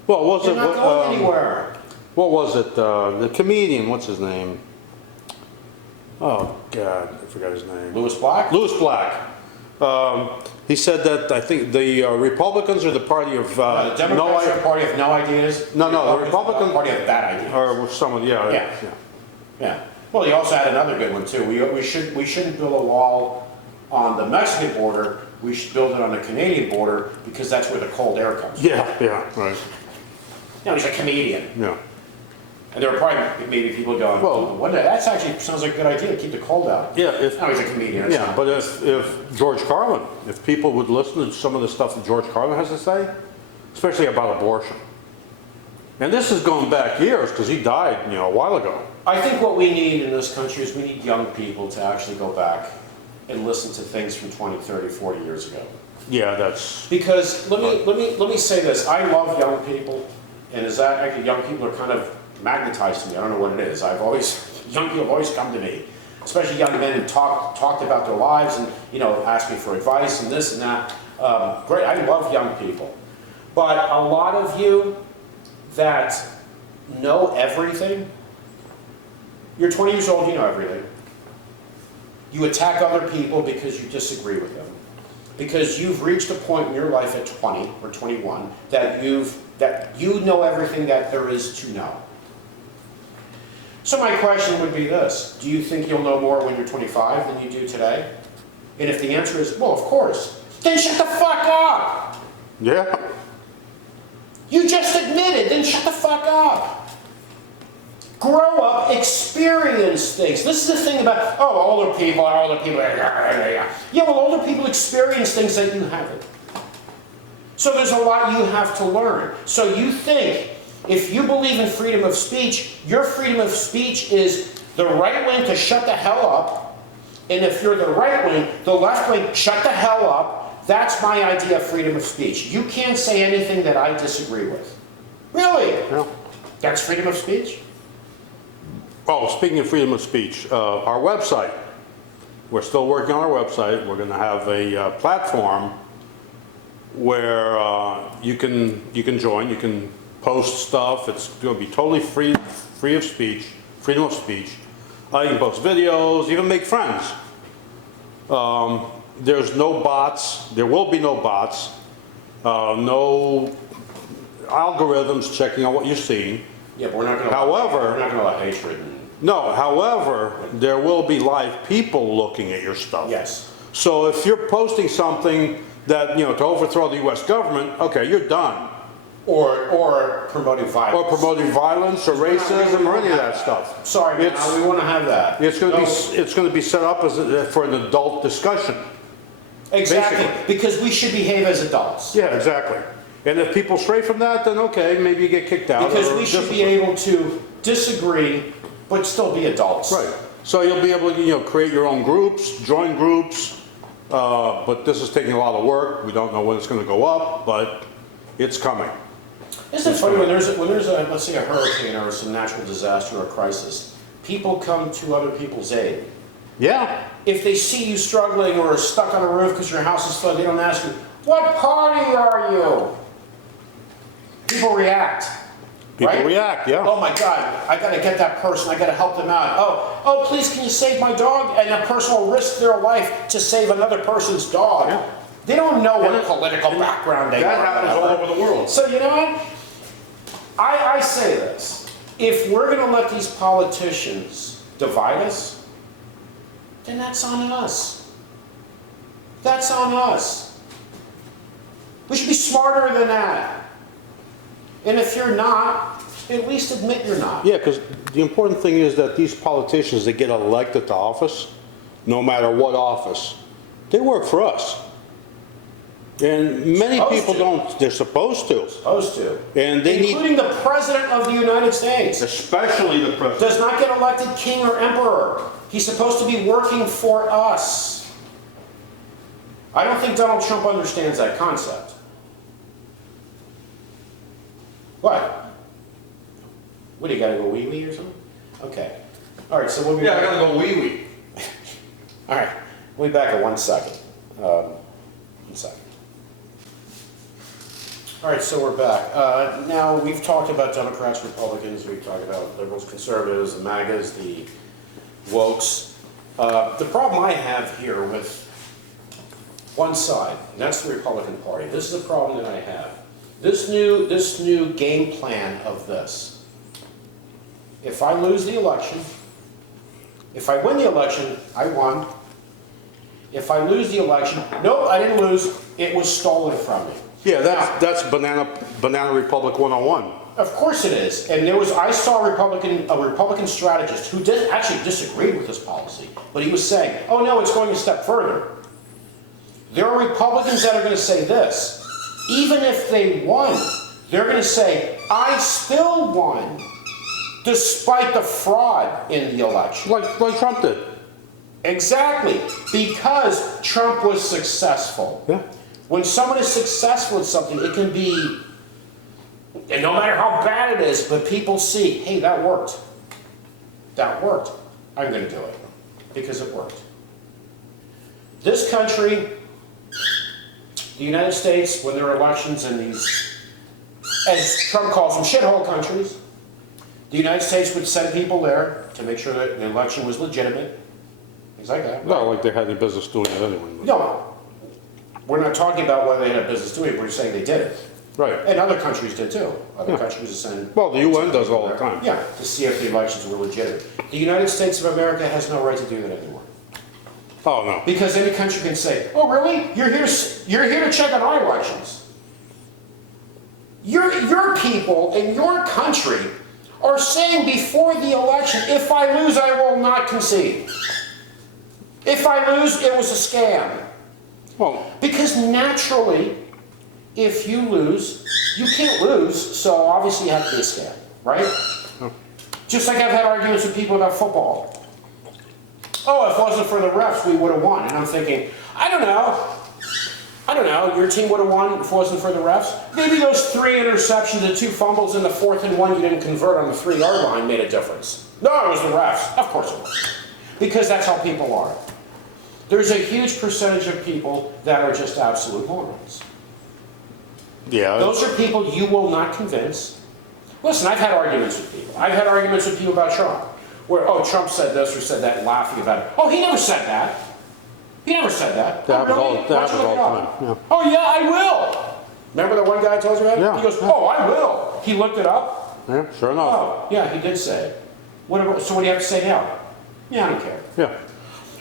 Well, was They're it? not going anywhere. What was it? The comedian, what's his name? Oh, God, I forgot his name. Louis Black? Louis Black. He said that I think the Republicans are the party of The Democrats are a party of no ideas. No, the Republicans Republican are a party of bad ideas. or someone, yeah. Yeah. Well, he also had another good one too. We shouldn't build a wall on the Mexican border. We should build it on the Canadian border because that's where the cold air comes from. Yeah, right. No, he's a comedian. Yeah. And there are probably maybe people going, Well, well, that's actually sounds like a good idea. Keep the cold out. Yeah, No, he's a comedian. It's Yeah, not. but if George Carlin, if people would listen to some of the stuff that George Carlin has to say, especially about abortion. And this is going back years because he died, a while ago. I think what we need in this country is we need young people to actually go back and listen to things from 20, 30, 40 years ago. Yeah, that's, Because let me say this, I love young people, and is that, actually, young people are kind of magnetized to me, I don't know what it is. Young people have always come to me, especially young men, and talked about their lives and, asked me for advice and this and that. Great, I love young people. But a lot of you that know everything, you're 20 years old, you know everything. You attack other people because you disagree with them. Because you've reached a point in your life at 20 or 21 that you know everything that there is to know. So my question would be this: do you think you'll know more when you're 25 than you do today? And if the answer is, well, of course, then shut the fuck up! yeah. You just admitted, then shut the fuck up! Grow up, experience things. This is the thing about, older people. Yeah, well, older people experience things that you haven't. So there's a lot you have to learn. So you think, if you believe in freedom of speech, your freedom of speech is the right wing to shut the hell up, and if you're the right wing, the left wing, shut the hell up. That's my idea of freedom of speech. You can't say anything that I disagree with. Really? No. That's freedom of speech? Oh, speaking of freedom of speech, our website, we're still working on our website. We're going to have a platform where you can join, you can post stuff. It's going to be totally free of speech, freedom of speech. You can post videos, even make friends. There's no bots. There will be no bots. No algorithms checking on what you're seeing. Yeah, but we're not going to. However, we're not going to allow hatred. No, however, there will be live people looking at your stuff. Yes. So if you're posting something that, to overthrow the U.S. government, okay, you're done. Or promoting violence. Or promoting violence or racism or any of that stuff. Sorry, man, we want to have that. It's going to be set up for an adult discussion. Exactly, basically. Because we should behave as adults. Yeah, exactly. And if people stray from that, then okay, maybe you get kicked out. Because we should be able to disagree, but still be adults. Right. So you'll be able to, create your own groups, join groups, but this is taking a lot of work. We don't know when it's going to go up, but it's coming. Isn't it funny when there's let's say a hurricane or some natural disaster or crisis, people come to other people's aid. Yeah. If they see you struggling or stuck on a roof because your house is flooded, they don't ask you, "What party are you?" People react. People right? react, yeah. Oh my God, I got to get that person. I got to help them out. Oh, please, can you save my dog? And a person will risk their life to save another person's dog. Yeah. They don't know what political background they That are. happens all over the world. So you know what? I say this. If we're going to let these politicians divide us, then that's on us. That's on us. We should be smarter than that. And if you're not, at least admit you're not. Yeah, because the important thing is that these politicians that get elected to office, no matter what office, they work for us. And many people don't, they're supposed to. Supposed to. And they including the President of the United States. Especially the president. Does not get elected king or emperor. He's supposed to be working for us. I don't think Donald Trump understands that concept. What? What, do you gotta go wee-wee or something? Okay. All right, so we'll be back. I gotta go wee-wee. All right, we'll be back in 1 second. 1 second. All right, so we're back. Now, we've talked about Democrats, Republicans, we've talked about liberals, conservatives, the MAGAs, the wokes. The problem I have here with one side, and that's the Republican Party, this is a problem that I have. This new game plan of this. If I lose the election, if I win the election, I won. If I lose the election, nope, I didn't lose, it was stolen from me. Yeah, that's Banana Republic 101. Of course it is. And I saw a Republican strategist who actually disagreed with this policy, but he was saying, oh no, it's going a step further. There are Republicans that are going to say this. Even if they won, they're going to say, I still won, despite the fraud in the election. Like Trump did. Exactly, because Trump was successful. Yeah. When someone is successful at something, it can be, and no matter how bad it is, but people see, hey, that worked. That worked. I'm going to do it because it worked. This country, the United States, when there are elections in these, as Trump calls them, shithole countries, the United States would send people there to make sure that the election was legitimate, things like that. Not like they had any business doing it anyway. No, we're not talking about whether they had business doing it, we're saying they did it. Right. And other countries did too. Other Yeah. countries send. Well, the UN does all the time. Yeah, to see if the elections were legitimate. The United States of America has no right to do that anymore. Oh, no. Because any country can say, oh, really? You're here to check on our elections. Your people in your country are saying before the election, if I lose, I will not concede. If I lose, it was a scam. Well, Because naturally, if you lose, you can't lose, so obviously you have to be a scam, right? Just like I've had arguments with people about football. Oh, if it wasn't for the refs, we would have won. And I'm thinking, I don't know, your team would have won if it wasn't for the refs. Maybe those 3 interceptions and 2 fumbles in the 4th and 1 you didn't convert on the 3-yard line made a difference. No, it was the refs. Of course it was. Because that's how people are. There's a huge percentage of people that are just absolute morons. yeah. Those are people you will not convince. Listen, I've had arguments with people. I've had arguments with people about Trump. Where, oh, Trump said this or said that, laughing about it. Oh, he never said that. He never said that. That Oh, happens really? all- that Why don't you happens look all it the up? time, Oh, yeah, I will. Remember the one guy I told you about? Yeah. He goes, oh, I will. He looked it up. Yeah, sure enough. Oh, yeah, he did say it. So what do you have to say now? Yeah, I don't care. Yeah.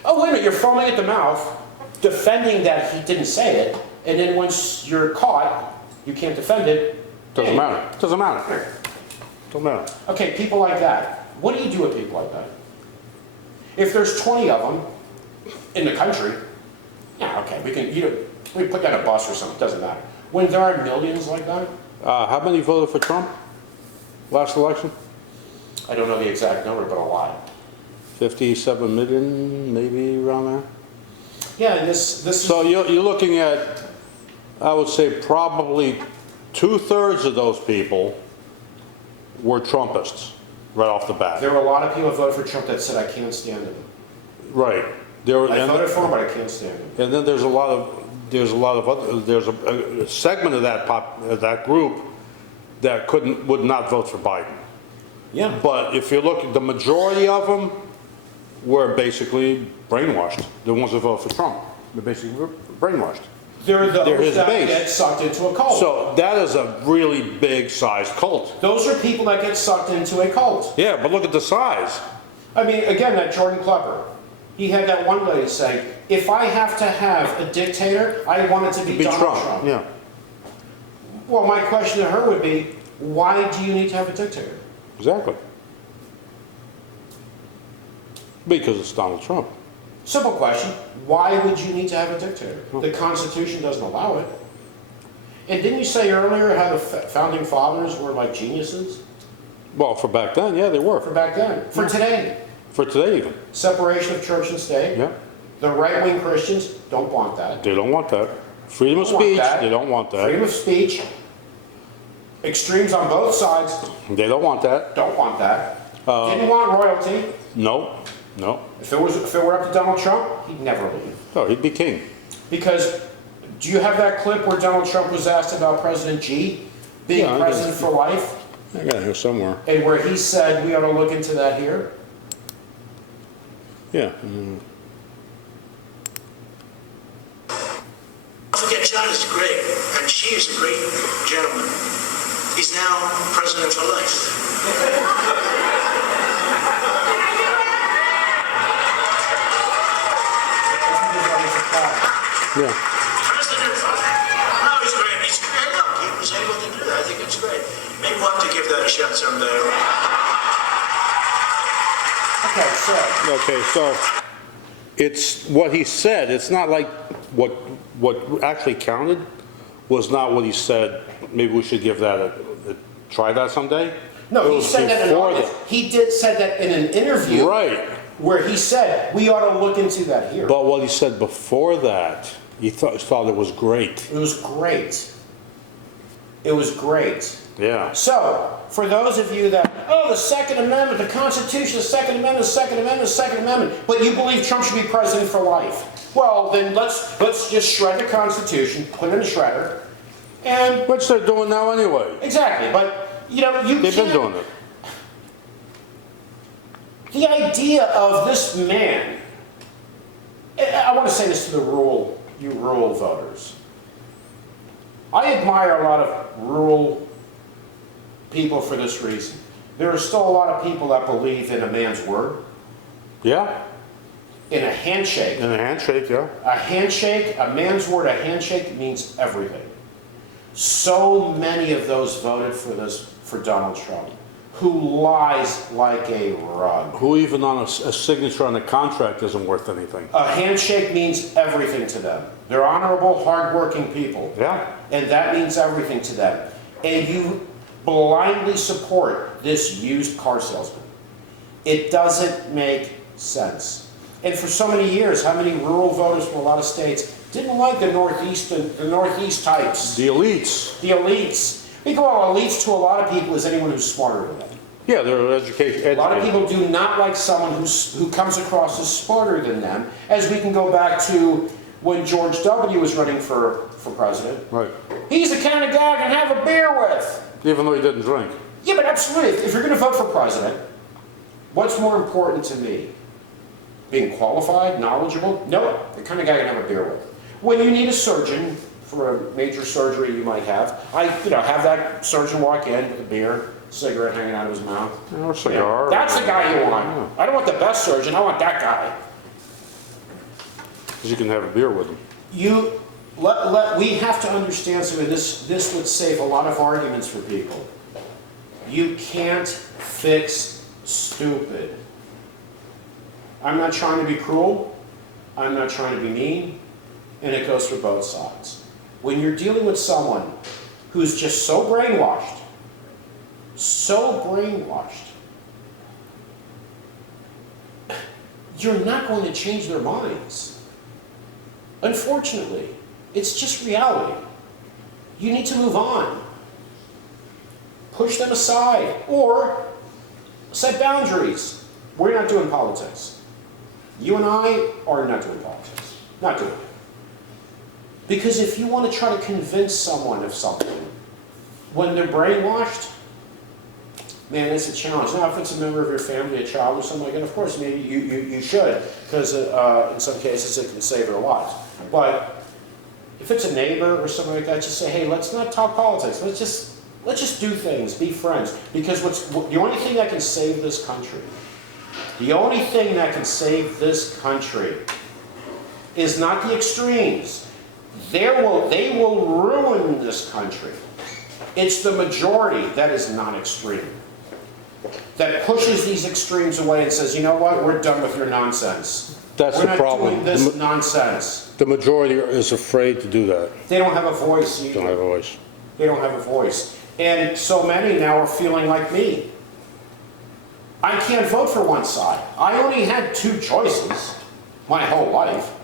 Oh, wait a minute, you're foaming at the mouth, defending that he didn't say it, and then once you're caught, you can't defend it. Doesn't Hey. matter. Doesn't matter. Doesn't matter. Okay, people like that. What do you do with people like that? If there's 20 of them in the country, yeah, okay, we put that in a bus or something, doesn't matter. When there are millions like that, How many voted for Trump last election? I don't know the exact number, but a lot. 57 million, maybe around there. Yeah, and this is, So you're looking at, I would say probably 2/3 of those people were Trumpists right off the bat. there were a lot of people who voted for Trump that said, I can't stand him. Right. There were, I voted for him, but I can't stand him. and then there's a lot of other, there's a segment of that group that would not vote for Biden. Yeah. But if you look, the majority of them were basically brainwashed. The ones that voted for Trump, they're basically brainwashed. They're They're those his that base. get sucked into a cult. So that is a really big sized cult. Those are people that get sucked into a cult. Yeah, but look at the size. I mean, again, that Jordan Klepper, he had that one lady say, if I have to have a dictator, I want it to be, Be Donald Trump. Yeah. Well, my question to her would be, why do you need to have a dictator? Exactly. Because it's Donald Trump. Simple question, why would you need to have a dictator? The Constitution doesn't allow it. And didn't you say earlier how the founding fathers were like geniuses? Well, for back then, yeah, they For were. back then. For today, For today even. separation of church and state. Yeah. The right-wing Christians don't want that. They don't want that. Freedom of Don't want speech, that. they don't want Freedom that. of speech. Extremes on both sides They don't want that. don't want that. Didn't want royalty. No, no. If it were up to Donald Trump, he'd never leave. No, he'd be king. Because, do you have that clip where Donald Trump was asked about President Xi being Yeah, I president for life? I got it here somewhere. And where he said, we ought to look into that here? Yeah. Forget John is great, and she is a great gentleman. He's now president for life. Yeah. President for life. No, he's great. He's great. Look, he was able to do that. I think it's great. Maybe we'll have to give that a shot someday. Okay, so, Okay, so it's what he said. It's not like what actually counted was not what he said. Maybe we should give that try that someday. no, It he was said that in before August. He did said that in an interview Right. where he said, we ought to look into that here. But what he said before that He thought it was great. It was great. It was great. Yeah. So, for those of you that, oh, the Second Amendment, the Constitution, the Second Amendment, the Second Amendment, the Second Amendment, but you believe Trump should be president for life. Well, then let's just shred the Constitution, put it in the shredder, and... Which they're doing now anyway. Exactly, but, you know, you They've been can't... doing it. The idea of this man... I want to say this to the you rural voters. I admire a lot of rural people for this reason. There are still a lot of people that believe in a man's word, Yeah. in a handshake. In a handshake, yeah. A handshake, a man's word, a handshake means everything. So many of those voted for Donald Trump, who lies like a rug. Who even on a signature on a contract isn't worth anything. A handshake means everything to them. They're honorable, hardworking people. Yeah. And that means everything to them. And you blindly support this used car salesman. It doesn't make sense. And for so many years, how many rural voters from a lot of states didn't like the Northeast types? The elites. The elites. We call elites to a lot of people as anyone who's smarter than them. Yeah, they're educated. A lot of people do not like someone who comes across as smarter than them, as we can go back to when George W. was running for president. Right. He's the kind of guy I can have a beer with. Even though he didn't drink. Yeah, but absolutely. If you're going to vote for president, what's more important to me? Being qualified, knowledgeable? No, the kind of guy I can have a beer with. When you need a surgeon for a major surgery you might have, have that surgeon walk in with a beer, cigarette hanging out of his mouth. Or a cigar. Yeah, that's the guy you want. Yeah. I don't want the best surgeon, I want that guy. Because you can have a beer with him. We have to understand something. This would save a lot of arguments for people. You can't fix stupid. I'm not trying to be cruel. I'm not trying to be mean. And it goes for both sides. When you're dealing with someone who's just so brainwashed, you're not going to change their minds. Unfortunately, it's just reality. You need to move on. Push them aside or set boundaries. We're not doing politics. You and I are not doing politics. Not doing it. Because if you want to try to convince someone of something when they're brainwashed, man, it's a challenge. Now, if it's a member of your family, a child, or something like that, of course, maybe you should, because in some cases it can save their lives. But if it's a neighbor or something like that, just say, hey, let's not talk politics. Let's just do things, be friends. Because the only thing that can save this country, is not the extremes. They will ruin this country. It's the majority that is non-extreme, that pushes these extremes away and says, you know what, we're done with your nonsense. That's the problem. We're not doing this nonsense. The majority is afraid to do that. They don't have a voice either. Don't have a voice. They don't have a voice. And so many now are feeling like me. I can't vote for one side. I only had two choices my whole life.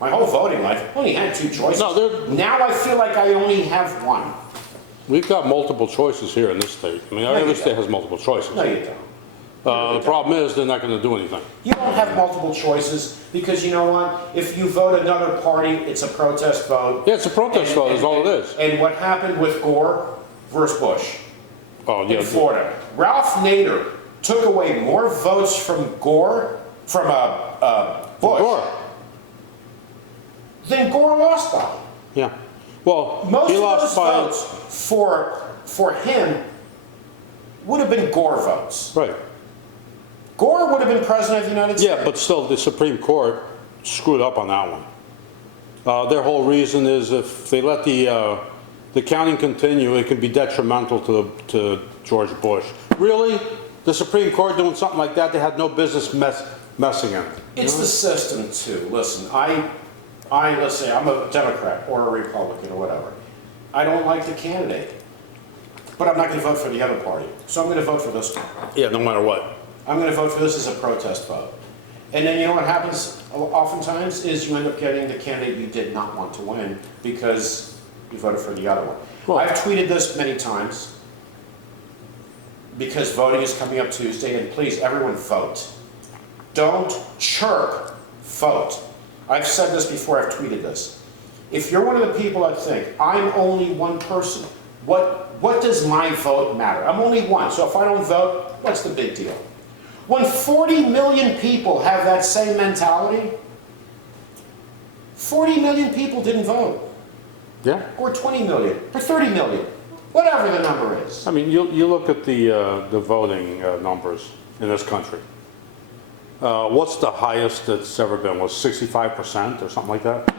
My whole voting life, I only had two choices. No, now I feel like I only have one. We've got multiple choices here in this state. I mean, No, every you state don't. has multiple choices. No, you don't. The problem is they're not going to do anything. You don't have multiple choices because you know what? If you vote another party, it's a protest vote. Yeah, it's a protest vote, is all it is. And what happened with Gore versus Bush Oh, yeah. in Florida? Ralph Nader took away more votes from Bush, Gore. than Gore lost by. Yeah. Well, Most he of lost those by... votes for him would have been Gore votes. Right. Gore would have been president of the United States. Yeah, but still, the Supreme Court screwed up on that one. Their whole reason is if they let the counting continue, it can be detrimental to George Bush. Really? The Supreme Court doing something like that? They had no business messing in it. It's the system too. Listen, let's say I'm a Democrat or a Republican or whatever. I don't like the candidate, but I'm not going to vote for the other party. So I'm going to vote for this one. Yeah, no matter what. I'm going to vote for this as a protest vote. And then you know what happens oftentimes is you end up getting the candidate you did not want to win because you voted for the other one. Well- I've tweeted this many times because voting is coming up Tuesday, and please, everyone vote. Don't chirp, vote. I've said this before, I've tweeted this. If you're one of the people that think, I'm only one person, what does my vote matter? I'm only one, so if I don't vote, what's the big deal? When 40 million people have that same mentality, 40 million people didn't vote, Yeah. or 20 million, or 30 million, whatever the number is. I mean, you look at the voting numbers in this country. What's the highest that's ever been? Was 65% or something like that?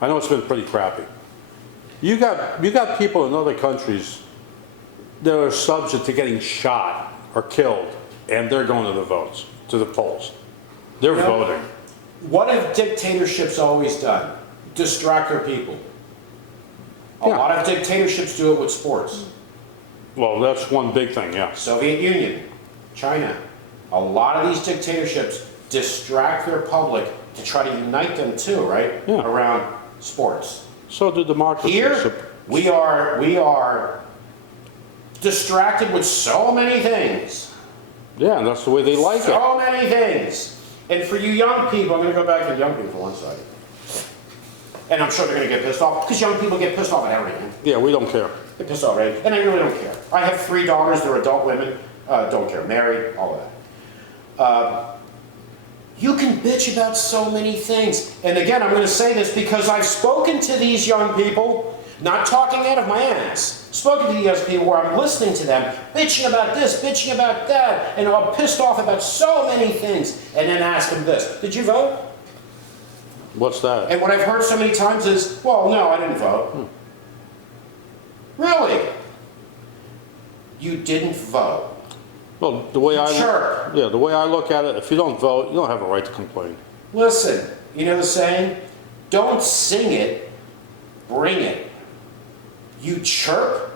I know it's been pretty crappy. You got people in other countries that are subject to getting shot or killed, and they're going to the votes, to the polls. They're You know, voting. What have dictatorships always done? Distract their people. A Yeah. lot of dictatorships do it with sports. Well, that's one big thing, yeah. Soviet Union, China. A lot of these dictatorships distract their public to try to unite them too, right? Yeah. Around sports. So do democracies. Here, we are distracted with so many things. Yeah, and that's the way they like it. So many things. And for you young people, I'm going to go back to the young people for one second. And I'm sure they're going to get pissed off, because young people get pissed off at everything. Yeah, we don't care. Get pissed off, right? And I really don't care. I have 3 daughters, they're adult women, don't care, married, all of that. You can bitch about so many things. And again, I'm going to say this because I've spoken to these young people, not talking out of my ass, spoken to these young people where I'm listening to them, bitching about this, bitching about that, and I'm pissed off about so many things, and then ask them this, did you vote? What's that? And what I've heard so many times is, well, no, I didn't vote. Really? You didn't vote. Well, the way Sure. the way I look at it, if you don't vote, you don't have a right to complain. Listen, you know the saying? Don't sing it, bring it. You chirp,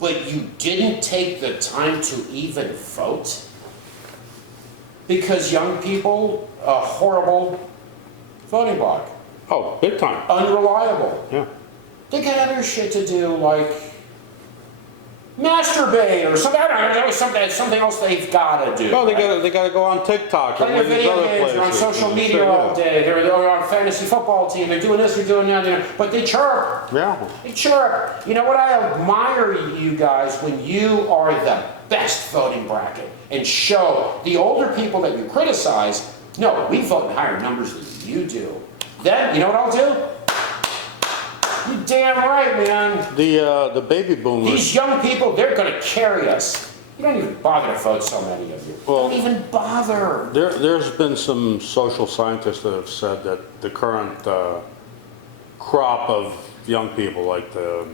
but you didn't take the time to even vote? Because young people, a horrible voting bloc. Oh, big time. Unreliable. Yeah. They got other shit to do, like masturbate or something. I don't know, something else they've got to do. Well, they right? got to go on TikTok and Playing all these video other games, places. they're on social and media shit, all yeah. day, they're on fantasy football team, they're doing this, they're doing that, but they chirp. Yeah. They chirp. You know what? I admire you guys when you are the best voting bracket and show the older people that you criticize, no, we vote in higher numbers than you do. Then, you know what I'll do? You damn right, man. The baby boomers. These young people, they're going to carry us. You don't even bother to vote, so many of you. Well, don't even bother. There's been some social scientists that have said that the current crop of young people, like the,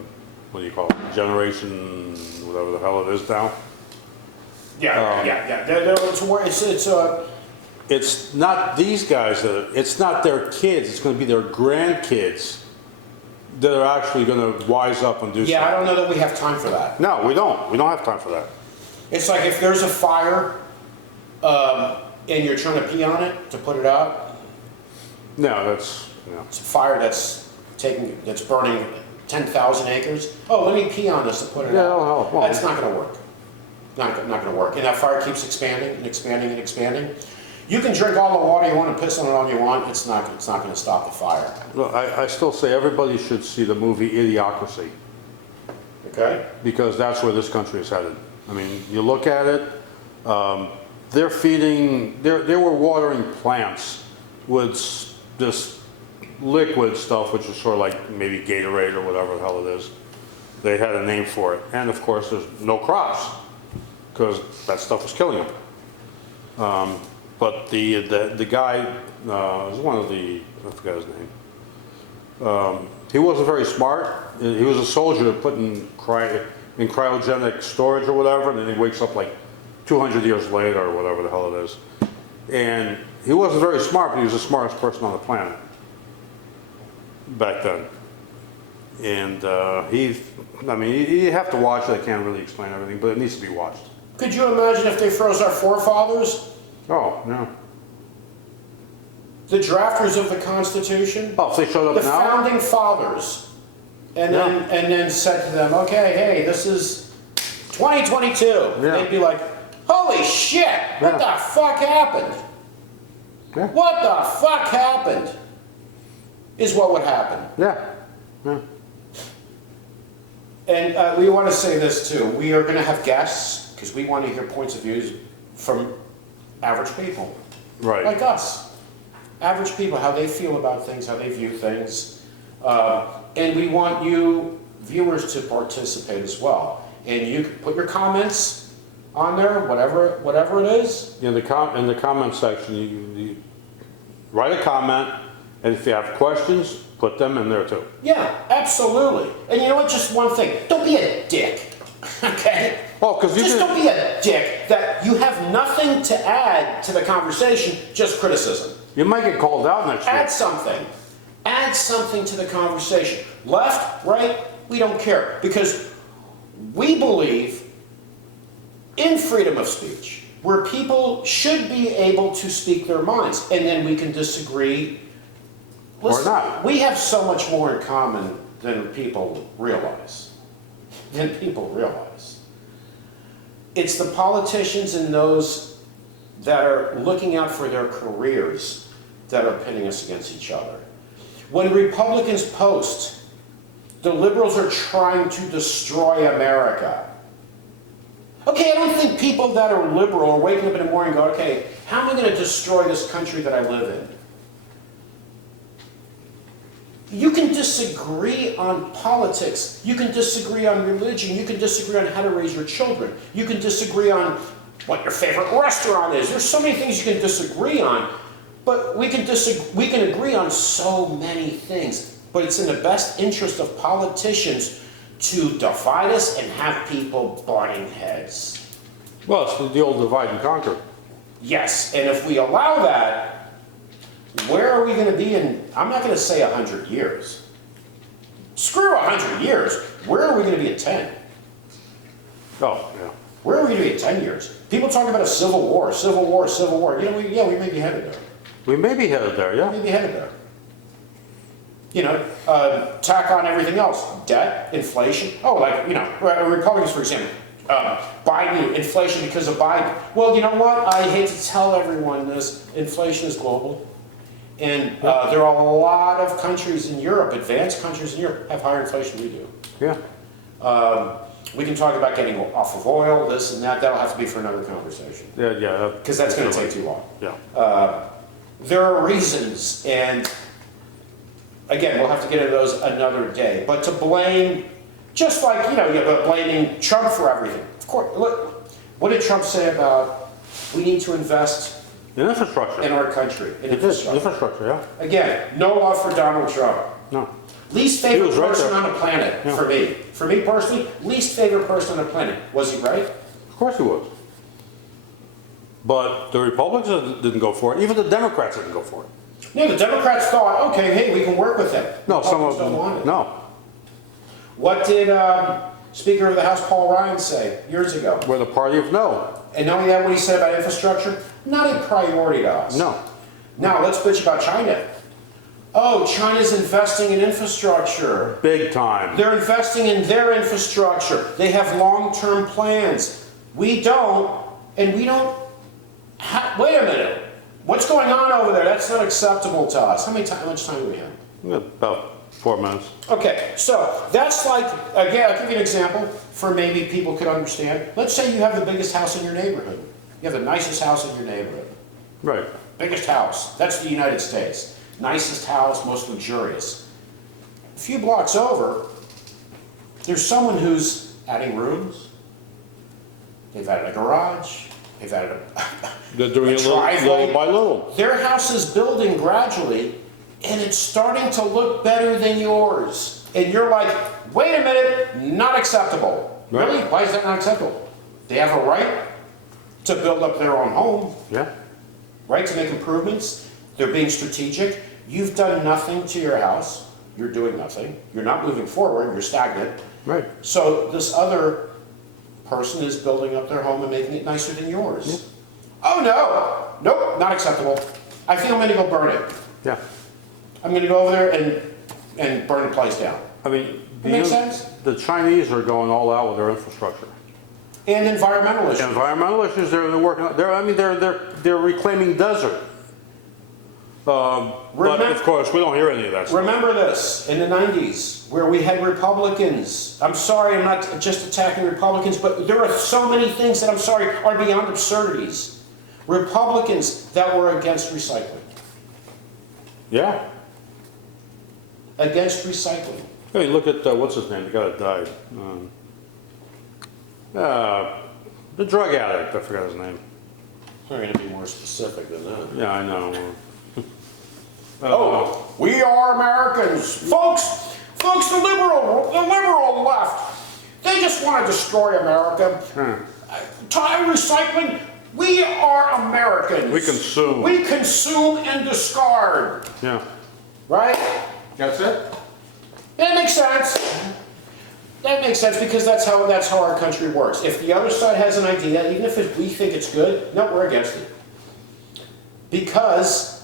what do you call it, generation, whatever the hell it is now, Yeah. it's not these guys, it's not their kids, it's going to be their grandkids that are actually going to wise up and do Yeah, I something. don't know that we have time for that. No, we don't. We don't have time for that. It's like if there's a fire and you're trying to pee on it to put it out, No, that's, yeah. it's a fire that's burning 10,000 acres. Oh, let me pee on this to put it Yeah, out. well, That's not going to work. Not going to work. And that fire keeps expanding and expanding and expanding. You can drink all the water you want and piss on it all you want. It's not going to stop the fire. Look, I still say everybody should see the movie Idiocracy, Okay? because that's where this country is headed. I mean, you look at it, they're feeding, they were watering plants with this liquid stuff, which is sort of like maybe Gatorade or whatever the hell it is. They had a name for it. And of course, there's no crops, because that stuff was killing them. But the guy was one of the, I forgot his name. He wasn't very smart. He was a soldier put in cryogenic storage or whatever, and then he wakes up like 200 years later or whatever the hell it is. And he wasn't very smart, but he was the smartest person on the planet back then. And you have to watch it. I can't really explain everything, but it needs to be watched. Could you imagine if they froze our forefathers? Oh, yeah. The drafters of the Constitution, Oh, if they showed the up now? founding fathers, and then said to them, okay, hey, this is 2022. Yeah. They'd be like, holy shit, what Yeah. the fuck happened? Yeah. What the fuck happened? Is what would happen. Yeah. Yeah. And we want to say this too. We are going to have guests because we want to hear points of views from average people Right. like us. Average people, how they feel about things, how they view things. And we want you viewers to participate as well. And you can put your comments on there, whatever it is. In the comment section, you write a comment, and if you have questions, put them in there too. Yeah, absolutely. And you know what? Just one thing. Don't be a dick. Okay? Oh, because you Just can, don't be a dick that you have nothing to add to the conversation, just criticism. you might get called out next Add week. something. Add something to the conversation. Left, right, we don't care. Because we believe in freedom of speech, where people should be able to speak their minds. And then we can disagree. Or not. We have so much more in common than people realize. It's the politicians and those that are looking out for their careers that are pitting us against each other. When Republicans post, the liberals are trying to destroy America. Okay, I don't think people that are liberal are waking up in the morning and go, okay, how am I going to destroy this country that I live in? You can disagree on politics. You can disagree on religion. You can disagree on how to raise your children. You can disagree on what your favorite restaurant is. There's so many things you can disagree on, but we can agree on so many things. But it's in the best interest of politicians to divide us and have people butting heads. Well, it's the old divide and conquer. Yes, and if we allow that, where are we going to be in, I'm not going to say 100 years. Screw 100 years. Where are we going to be in 10? Oh, yeah. Where are we going to be in 10 years? People talk about a civil war. You know, we may be headed there. We may be headed there, We yeah. may be headed there. You know, tack on everything else. Debt, inflation. Oh, like, you know, Republicans, for example. Biden, inflation because of Biden. Well, you know what? I hate to tell everyone this. Inflation is global. And there are a lot of countries in Europe, advanced countries in Europe, have higher inflation than we do. Yeah. We can talk about getting off of oil, this and that. That'll have to be for another conversation. Yeah. Because that's going to take too long. Yeah. There are reasons, and again, we'll have to get into those another day. But to blame, just like, you know, blaming Trump for everything. Of course, look, what did Trump say about we need to invest In infrastructure. in our country, in infrastructure? Infrastructure, yeah. Again, no love for Donald Trump. No. Least He favorite was right person there. on the planet, Yeah. for me. For me personally, least favorite person on the planet. Was he right? Of course he was. But the Republicans didn't go for it. Even the Democrats didn't go for it. No, the Democrats thought, okay, hey, we can work with him. No, some of Republicans don't them, want it. no. What did Speaker of the House Paul Ryan say years ago? We're the party of no. And not only that, what he said about infrastructure, not a priority to us. No. Now, let's bitch about China. Oh, China's investing in infrastructure. Big time. They're investing in their infrastructure. They have long-term plans. We don't, and we don't... wait a minute. What's going on over there? That's not acceptable to us. How much time do we have? About 4 minutes. Okay, so that's like, again, I'll give you an example for maybe people could understand. Let's say you have the biggest house in your neighborhood. You have the nicest house in your neighborhood. Right. Biggest house. That's the United States. Nicest house, most luxurious. A few blocks over, there's someone who's adding rooms. They've added a garage. They've added They're doing a it little driveway. by little. Their house is building gradually, and it's starting to look better than yours. And you're like, wait a minute, not acceptable. Right. Really? Why is that not acceptable? They have a right to build up their own home, Yeah. right to make improvements. They're being strategic. You've done nothing to your house. You're doing nothing. You're not moving forward. You're stagnant. Right. So this other person is building up their home and making it nicer than yours. Oh no, nope, not acceptable. I think I'm gonna go burn it. Yeah. I'm gonna go over there and burn the place down. I mean, That makes sense? the Chinese are going all out with their infrastructure. And environmental issues. Environmental issues, they're working on, they're reclaiming desert. But of course, we don't hear any of that stuff. Remember this, in the 90s, where we had Republicans. I'm sorry, I'm not just attacking Republicans, but there are so many things that I'm sorry are beyond absurdities. Republicans that were against recycling. Yeah. Against recycling. Hey, look at, what's his name, the guy that died. The drug addict, I forgot his name. We're going to be more specific than that. Yeah, I know. Oh, we are Americans. Folks, the liberal left, they just want to destroy America. Time recycling, we are Americans. We consume. We consume and discard. Yeah. Right? That's it? That makes sense. That makes sense because that's how our country works. If the other side has an idea, even if we think it's good, no, we're against it. Because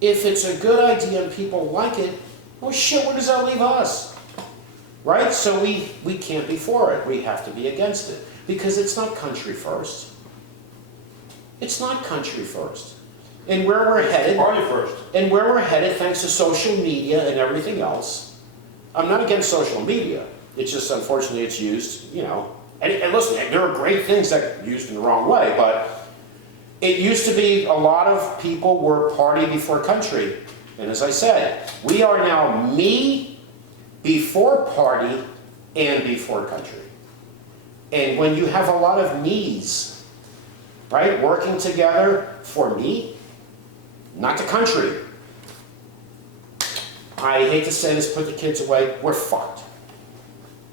if it's a good idea and people like it, well shit, where does that leave us? Right? So we can't be for it. We have to be against it. Because it's not country first. It's not country first. And where we're headed... Party first. And where we're headed, thanks to social media and everything else, I'm not against social media. It's just, unfortunately, it's used, you know. And listen, there are great things that are used in the wrong way, but it used to be a lot of people were party before country. And as I said, we are now me before party and before country. And when you have a lot of me's, right, working together for me, not the country. I hate to say this, put the kids away, we're fucked.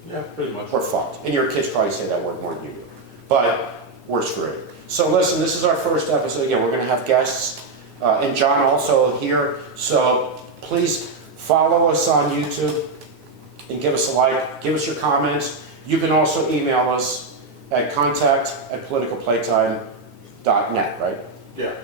Yeah, pretty much. We're fucked. And your kids probably say that word more than you do. But we're screwed. So listen, this is our first episode. Again, we're going to have guests. And John also here. So please follow us on YouTube and give us a like. Give us your comments. You can also email us at contact@politicalplaytime.net, right? Yeah.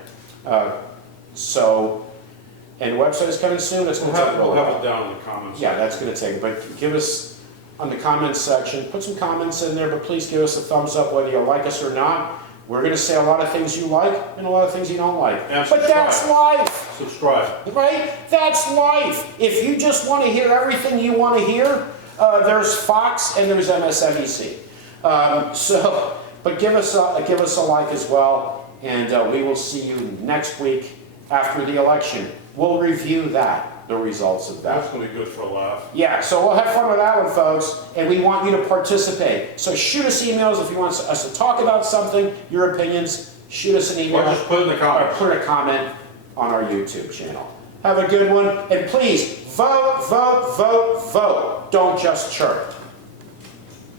And the website is coming soon. It's going to take a little We'll while. have it down in the comments. Yeah, that's going to take, but give us, on the comments section, put some comments in there, but please give us a thumbs up whether you like us or not. We're going to say a lot of things you like and a lot of things you don't like. And But that's life, Subscribe. right? That's life. If you just want to hear everything you want to hear, there's Fox and there's MSNBC. But give us a like as well, and we will see you next week after the election. We'll review the results of that. That's going to be good for a laugh. Yeah, so we'll have fun with that one, folks, and we want you to participate. So shoot us emails if you want us to talk about something, your opinions. Shoot us an email. Or just put it in the comments. Or put a comment on our YouTube channel. Have a good one, and please vote, vote, vote, vote. Don't just chirp.